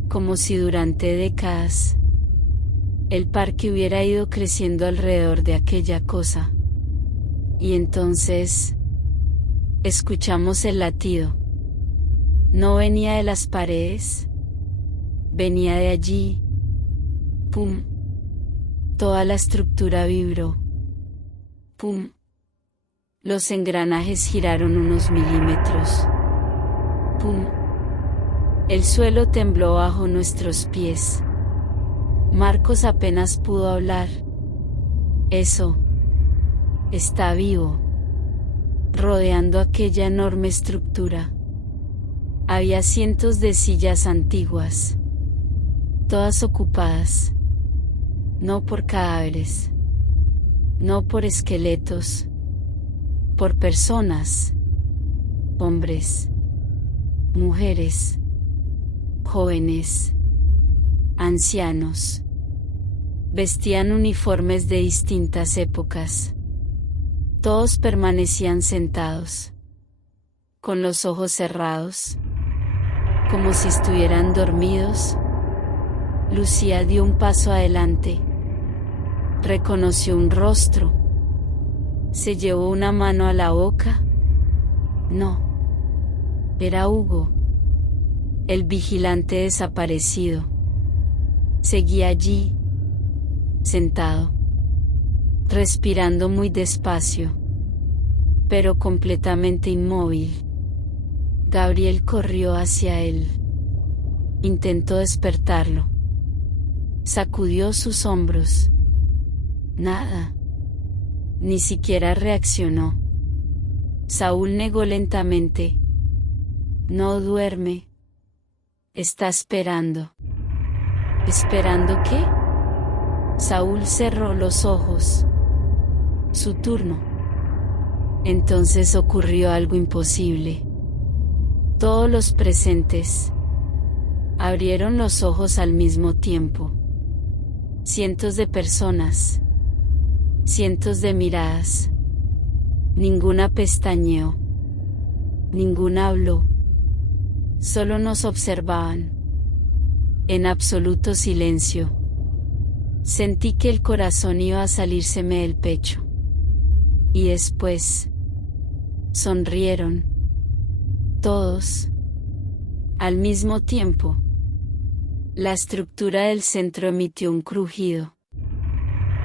como si durante décadas el parque hubiera ido creciendo alrededor de aquella cosa. Y entonces escuchamos el latido. No venía de las paredes, venía de allí. Pum. Toda la estructura vibró. Pum. Los engranajes giraron unos milímetros. Pum. El suelo tembló bajo nuestros pies. Marcos apenas pudo hablar. Eso está vivo, rodeando aquella enorme estructura. Había cientos de sillas antiguas, todas ocupadas, no por cadáveres, no por esqueletos, por personas, hombres, mujeres, jóvenes, ancianos. Vestían uniformes de distintas épocas. Todos permanecían sentados, con los ojos cerrados, como si estuvieran dormidos. Lucía dio un paso adelante. Reconoció un rostro. Se llevó una mano a la boca. No. Era Hugo, el vigilante desaparecido. Seguía allí, sentado, respirando muy despacio, pero completamente inmóvil. Gabriel corrió hacia él. Intentó despertarlo. Sacudió sus hombros. Nada. Ni siquiera reaccionó. Saúl negó lentamente. No duerme. Está esperando. ¿Esperando qué? Saúl cerró los ojos. Su turno. Entonces ocurrió algo imposible. Todos los presentes abrieron los ojos al mismo tiempo. Cientos de personas. Cientos de miradas. Ninguna pestañeó. Ninguna habló. Solo nos observaban. En absoluto silencio. Sentí que el corazón iba a salírseme del pecho. Y después sonrieron. Todos. Al mismo tiempo. La estructura del centro emitió un crujido.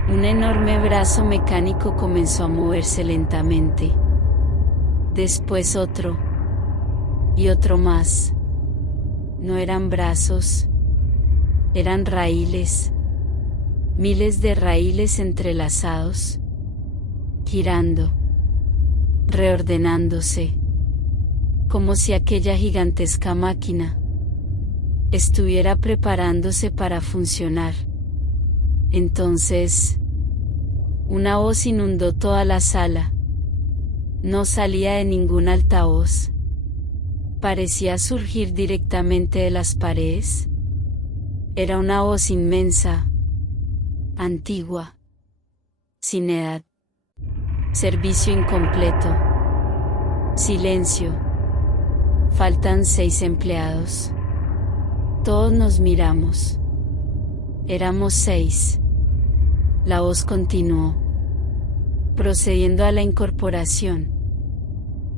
Un enorme brazo mecánico comenzó a moverse lentamente. Después otro. Y otro más. No eran brazos. Eran raíles. Miles de raíles entrelazados. Girando. Reordenándose. Como si aquella gigantesca máquina estuviera preparándose para funcionar. Entonces, una voz inundó toda la sala. No salía de ningún altavoz. Parecía surgir directamente de las paredes. Era una voz inmensa, antigua, sin edad. Servicio incompleto. Silencio. Faltan 6 empleados. Todos nos miramos. Éramos 6. La voz continuó. Procediendo a la incorporación.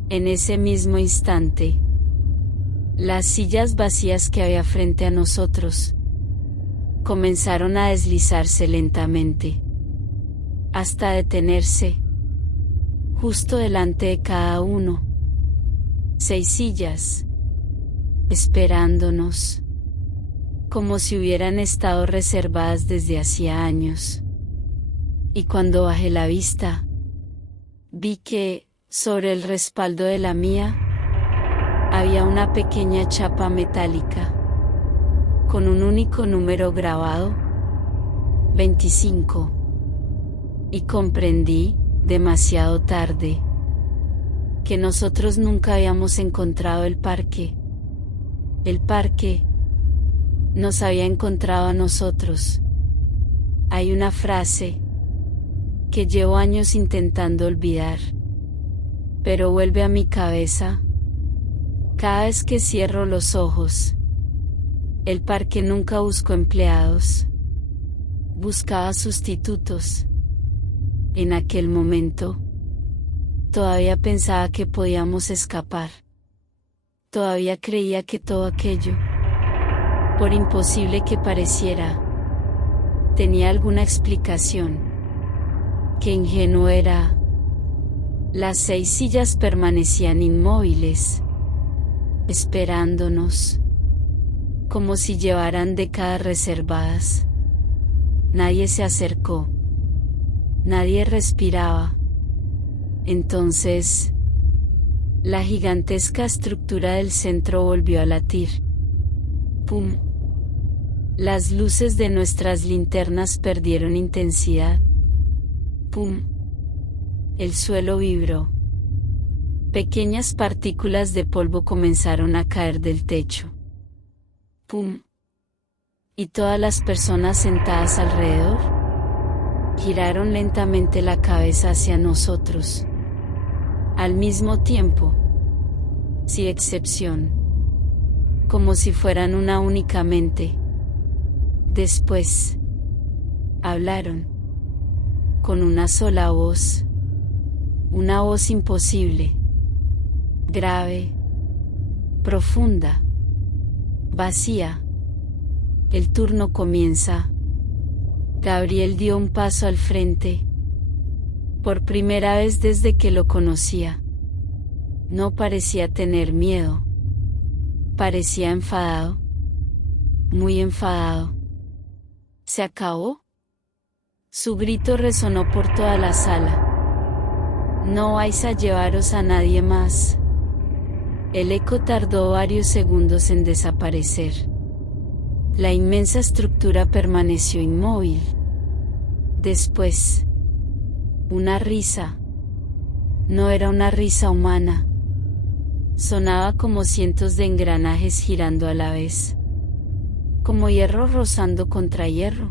En ese mismo instante, las sillas vacías que había frente a nosotros comenzaron a deslizarse lentamente, hasta detenerse, justo delante de cada uno. 6 sillas, esperándonos, como si hubieran estado reservadas desde hacía años. Y cuando bajé la vista, vi que, sobre el respaldo de la mía, había una pequeña chapa metálica, con un único número grabado, 25. Y comprendí, demasiado tarde, que nosotros nunca habíamos encontrado el parque. El parque nos había encontrado a nosotros. Hay una frase que llevo años intentando olvidar, pero vuelve a mi cabeza cada vez que cierro los ojos. El parque nunca buscó empleados, buscaba sustitutos. En aquel momento, todavía pensaba que podíamos escapar. Todavía creía que todo aquello, por imposible que pareciera, tenía alguna explicación. Qué ingenuo era. Las 6 sillas permanecían inmóviles, esperándonos, como si llevaran décadas reservadas. Nadie se acercó. Nadie respiraba. Entonces, la gigantesca estructura del centro volvió a latir. ¡Pum! Las luces de nuestras linternas perdieron intensidad. ¡Pum! El suelo vibró. Pequeñas partículas de polvo comenzaron a caer del techo. ¡Pum! Y todas las personas sentadas alrededor giraron lentamente la cabeza hacia nosotros. Al mismo tiempo, sin excepción, como si fueran una única mente. Después, hablaron, con una sola voz, una voz imposible, grave, profunda, vacía. El turno comienza. Gabriel dio un paso al frente, Por primera vez desde que lo conocía. No parecía tener miedo. Parecía enfadado. Muy enfadado. ¿Se acabó? Su grito resonó por toda la sala. No vais a llevaros a nadie más. El eco tardó varios segundos en desaparecer. La inmensa estructura permaneció inmóvil. Después, una risa. No era una risa humana. Sonaba como cientos de engranajes girando a la vez. Como hierro rozando contra hierro.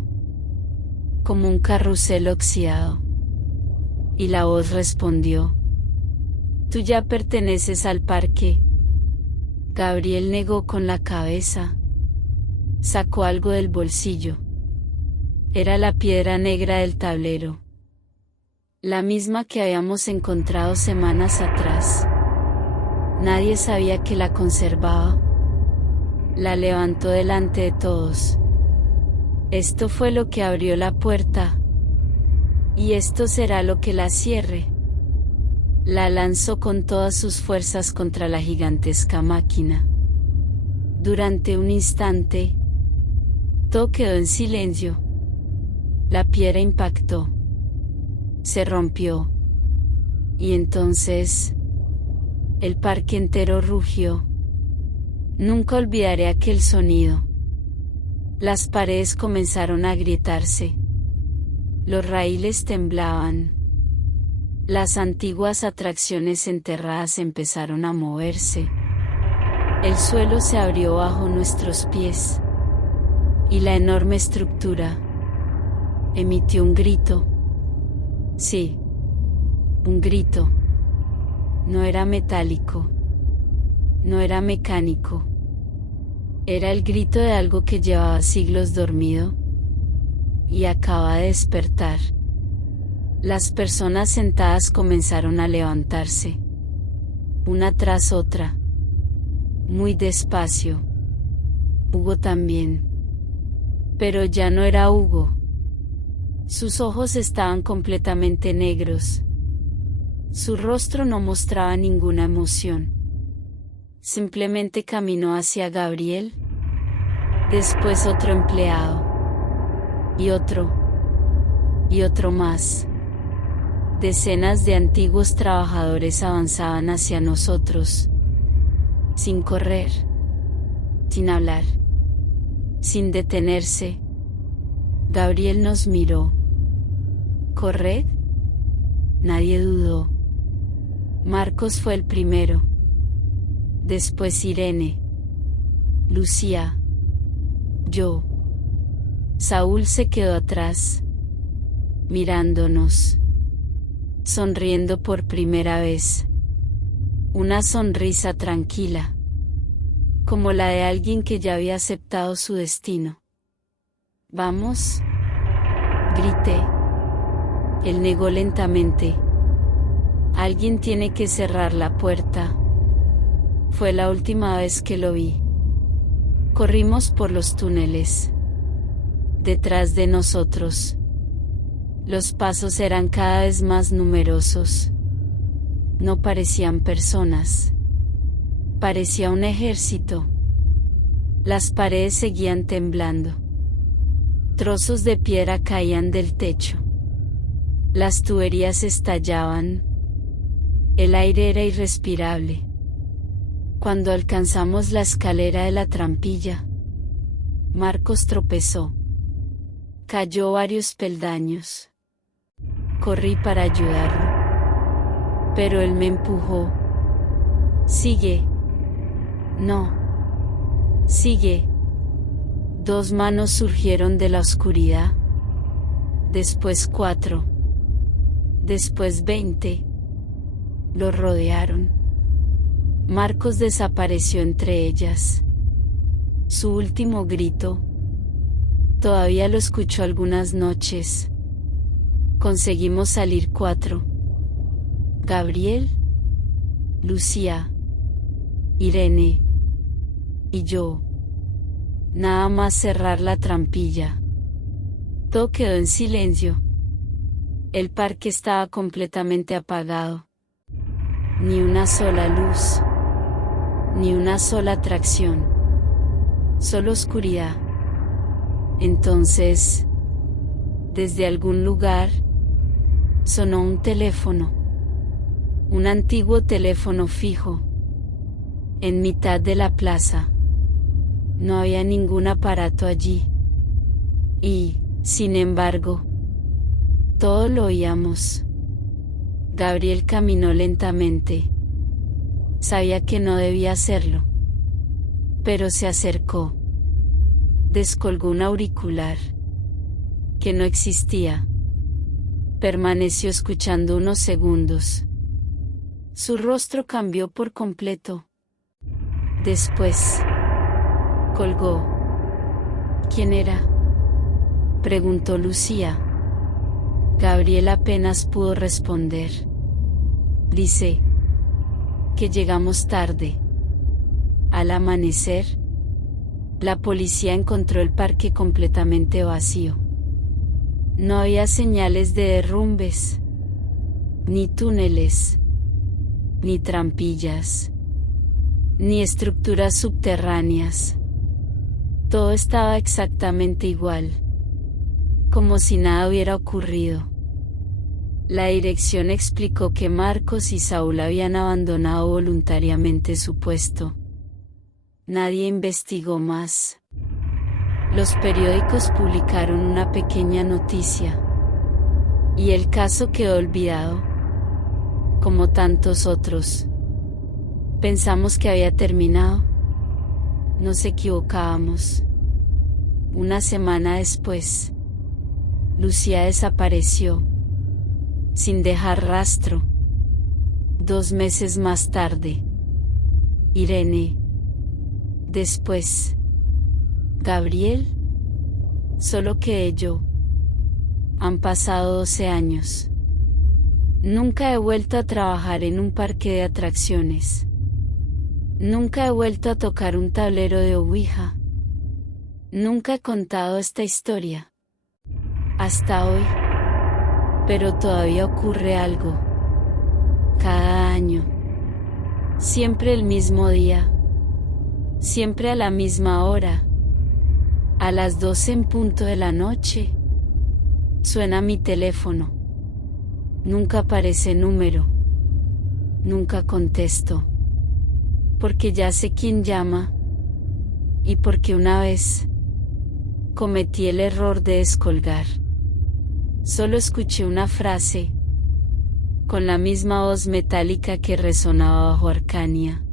Como un carrusel oxidado. Y la voz respondió: Tú ya perteneces al parque. Gabriel negó con la cabeza. Sacó algo del bolsillo. Era la piedra negra del tablero. La misma que habíamos encontrado semanas atrás. Nadie sabía que la conservaba. La levantó delante de todos. Esto fue lo que abrió la puerta. Y esto será lo que la cierre. La lanzó con todas sus fuerzas contra la gigantesca máquina. Durante un instante, todo quedó en silencio. La piedra impactó. Se rompió. Y entonces, el parque entero rugió. Nunca olvidaré aquel sonido. Las paredes comenzaron a agrietarse. Los raíles temblaban. Las antiguas atracciones enterradas empezaron a moverse. El suelo se abrió bajo nuestros pies. Y la enorme estructura emitió un grito. Sí, un grito. No era metálico. No era mecánico. Era el grito de algo que llevaba siglos dormido y acaba de despertar. Las personas sentadas comenzaron a levantarse, una tras otra, muy despacio. Hugo también. Pero ya no era Hugo. Sus ojos estaban completamente negros. Su rostro no mostraba ninguna emoción. Simplemente caminó hacia Gabriel. Después otro empleado. Y otro. Y otro más. Decenas de antiguos trabajadores avanzaban hacia nosotros. Sin correr. Sin hablar. Sin detenerse. Gabriel nos miró. ¿Corred? Nadie dudó. Marcos fue el primero. Después Irene. Lucía. Yo. Saúl se quedó atrás. Mirándonos. Sonriendo por primera vez. Una sonrisa tranquila. Como la de alguien que ya había aceptado su destino. ¿Vamos? Grité. Él negó lentamente. Alguien tiene que cerrar la puerta. Fue la última vez que lo vi. Corrimos por los túneles. Detrás de nosotros. Los pasos eran cada vez más numerosos. No parecían personas. Parecía un ejército. Las paredes seguían temblando. Trozos de piedra caían del techo. Las tuberías estallaban. El aire era irrespirable. Cuando alcanzamos la escalera de la trampilla, Marcos tropezó. Cayó varios peldaños. Corrí para ayudarlo. Pero él me empujó. Sigue. No. Sigue. Dos manos surgieron de la oscuridad. Después 4. Después 20. Lo rodearon. Marcos desapareció entre ellas. Su último grito. Todavía lo escucho algunas noches. Conseguimos salir 4. Gabriel, Lucía, Irene y yo. Nada más cerrar la trampilla. Todo quedó en silencio. El parque estaba completamente apagado. Ni una sola luz. Ni una sola atracción. Solo oscuridad. Entonces, desde algún lugar, sonó un teléfono. Un antiguo teléfono fijo. En mitad de la plaza. No había ningún aparato allí. Y, sin embargo, todo lo oíamos. Gabriel caminó lentamente. Sabía que no debía hacerlo. Pero se acercó. Descolgó un auricular. Que no existía. Permaneció escuchando unos segundos. Su rostro cambió por completo. Después, colgó. ¿Quién era?, preguntó Lucía. Gabriel apenas pudo responder. Dice que llegamos tarde. Al amanecer, la policía encontró el parque completamente vacío. No había señales de derrumbes, ni túneles, ni trampillas, ni estructuras subterráneas. Todo estaba exactamente igual, como si nada hubiera ocurrido. La dirección explicó que Marcos y Saúl habían abandonado voluntariamente su puesto. Nadie investigó más. Los periódicos publicaron una pequeña noticia. Y el caso quedó olvidado. Como tantos otros. Pensamos que había terminado. Nos equivocábamos. Una semana después, Lucía desapareció. Sin dejar rastro. 2 meses más tarde, Irene. Después, Gabriel. Solo que yo. Han pasado 12 años. Nunca he vuelto a trabajar en un parque de atracciones. Nunca he vuelto a tocar un tablero de Ouija. Nunca he contado esta historia. Hasta hoy. Pero todavía ocurre algo. Cada año. Siempre el mismo día. Siempre a la misma hora. A las 12 en punto de la noche. Suena mi teléfono. Nunca aparece número. Nunca contesto. Porque ya sé quién llama. Y porque una vez cometí el error de descolgar. Solo escuché una frase, con la misma voz metálica que resonaba bajo Arcania.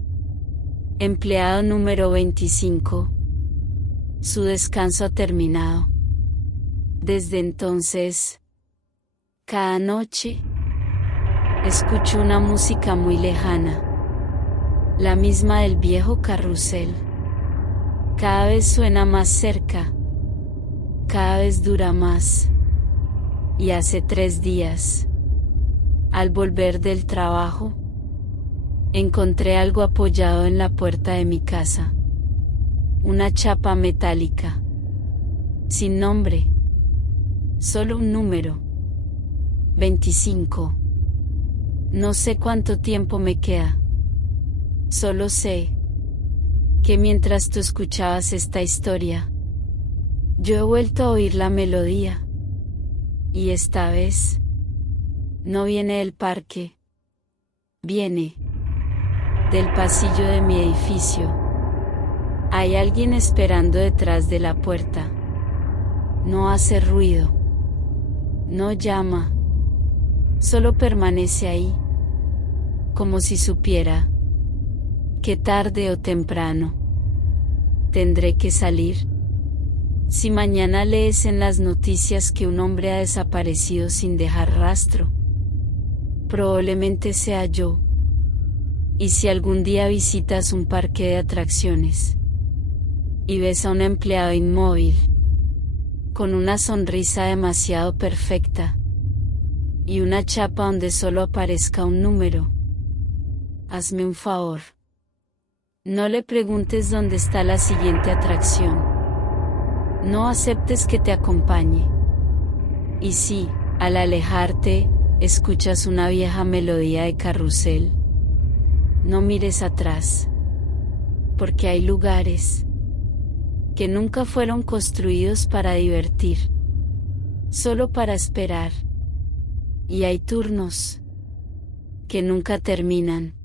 Empleado número 25. Su descanso ha terminado. Desde entonces, cada noche, escucho una música muy lejana. La misma del viejo carrusel. Cada vez suena más cerca. Cada vez dura más. Y hace 3 días, al volver del trabajo, encontré algo apoyado en la puerta de mi casa. Una chapa metálica. Sin nombre. Solo un número. 25. No sé cuánto tiempo me queda. Solo sé que mientras tú escuchabas esta historia, yo he vuelto a oír la melodía. Y esta vez, no viene del parque. Viene del pasillo de mi edificio. Hay alguien esperando detrás de la puerta. No hace ruido. No llama. Solo permanece ahí. Como si supiera que tarde o temprano tendré que salir. Si mañana lees en las noticias que un hombre ha desaparecido sin dejar rastro, probablemente sea yo. Y si algún día visitas un parque de atracciones y ves a un empleado inmóvil, con una sonrisa demasiado perfecta y una chapa donde solo aparezca un número, hazme un favor. No le preguntes dónde está la siguiente atracción. No aceptes que te acompañe. Y sí, Al alejarte, escuchas una vieja melodía de carrusel. No mires atrás, porque hay lugares que nunca fueron construidos para divertir, solo para esperar. Y hay turnos que nunca terminan.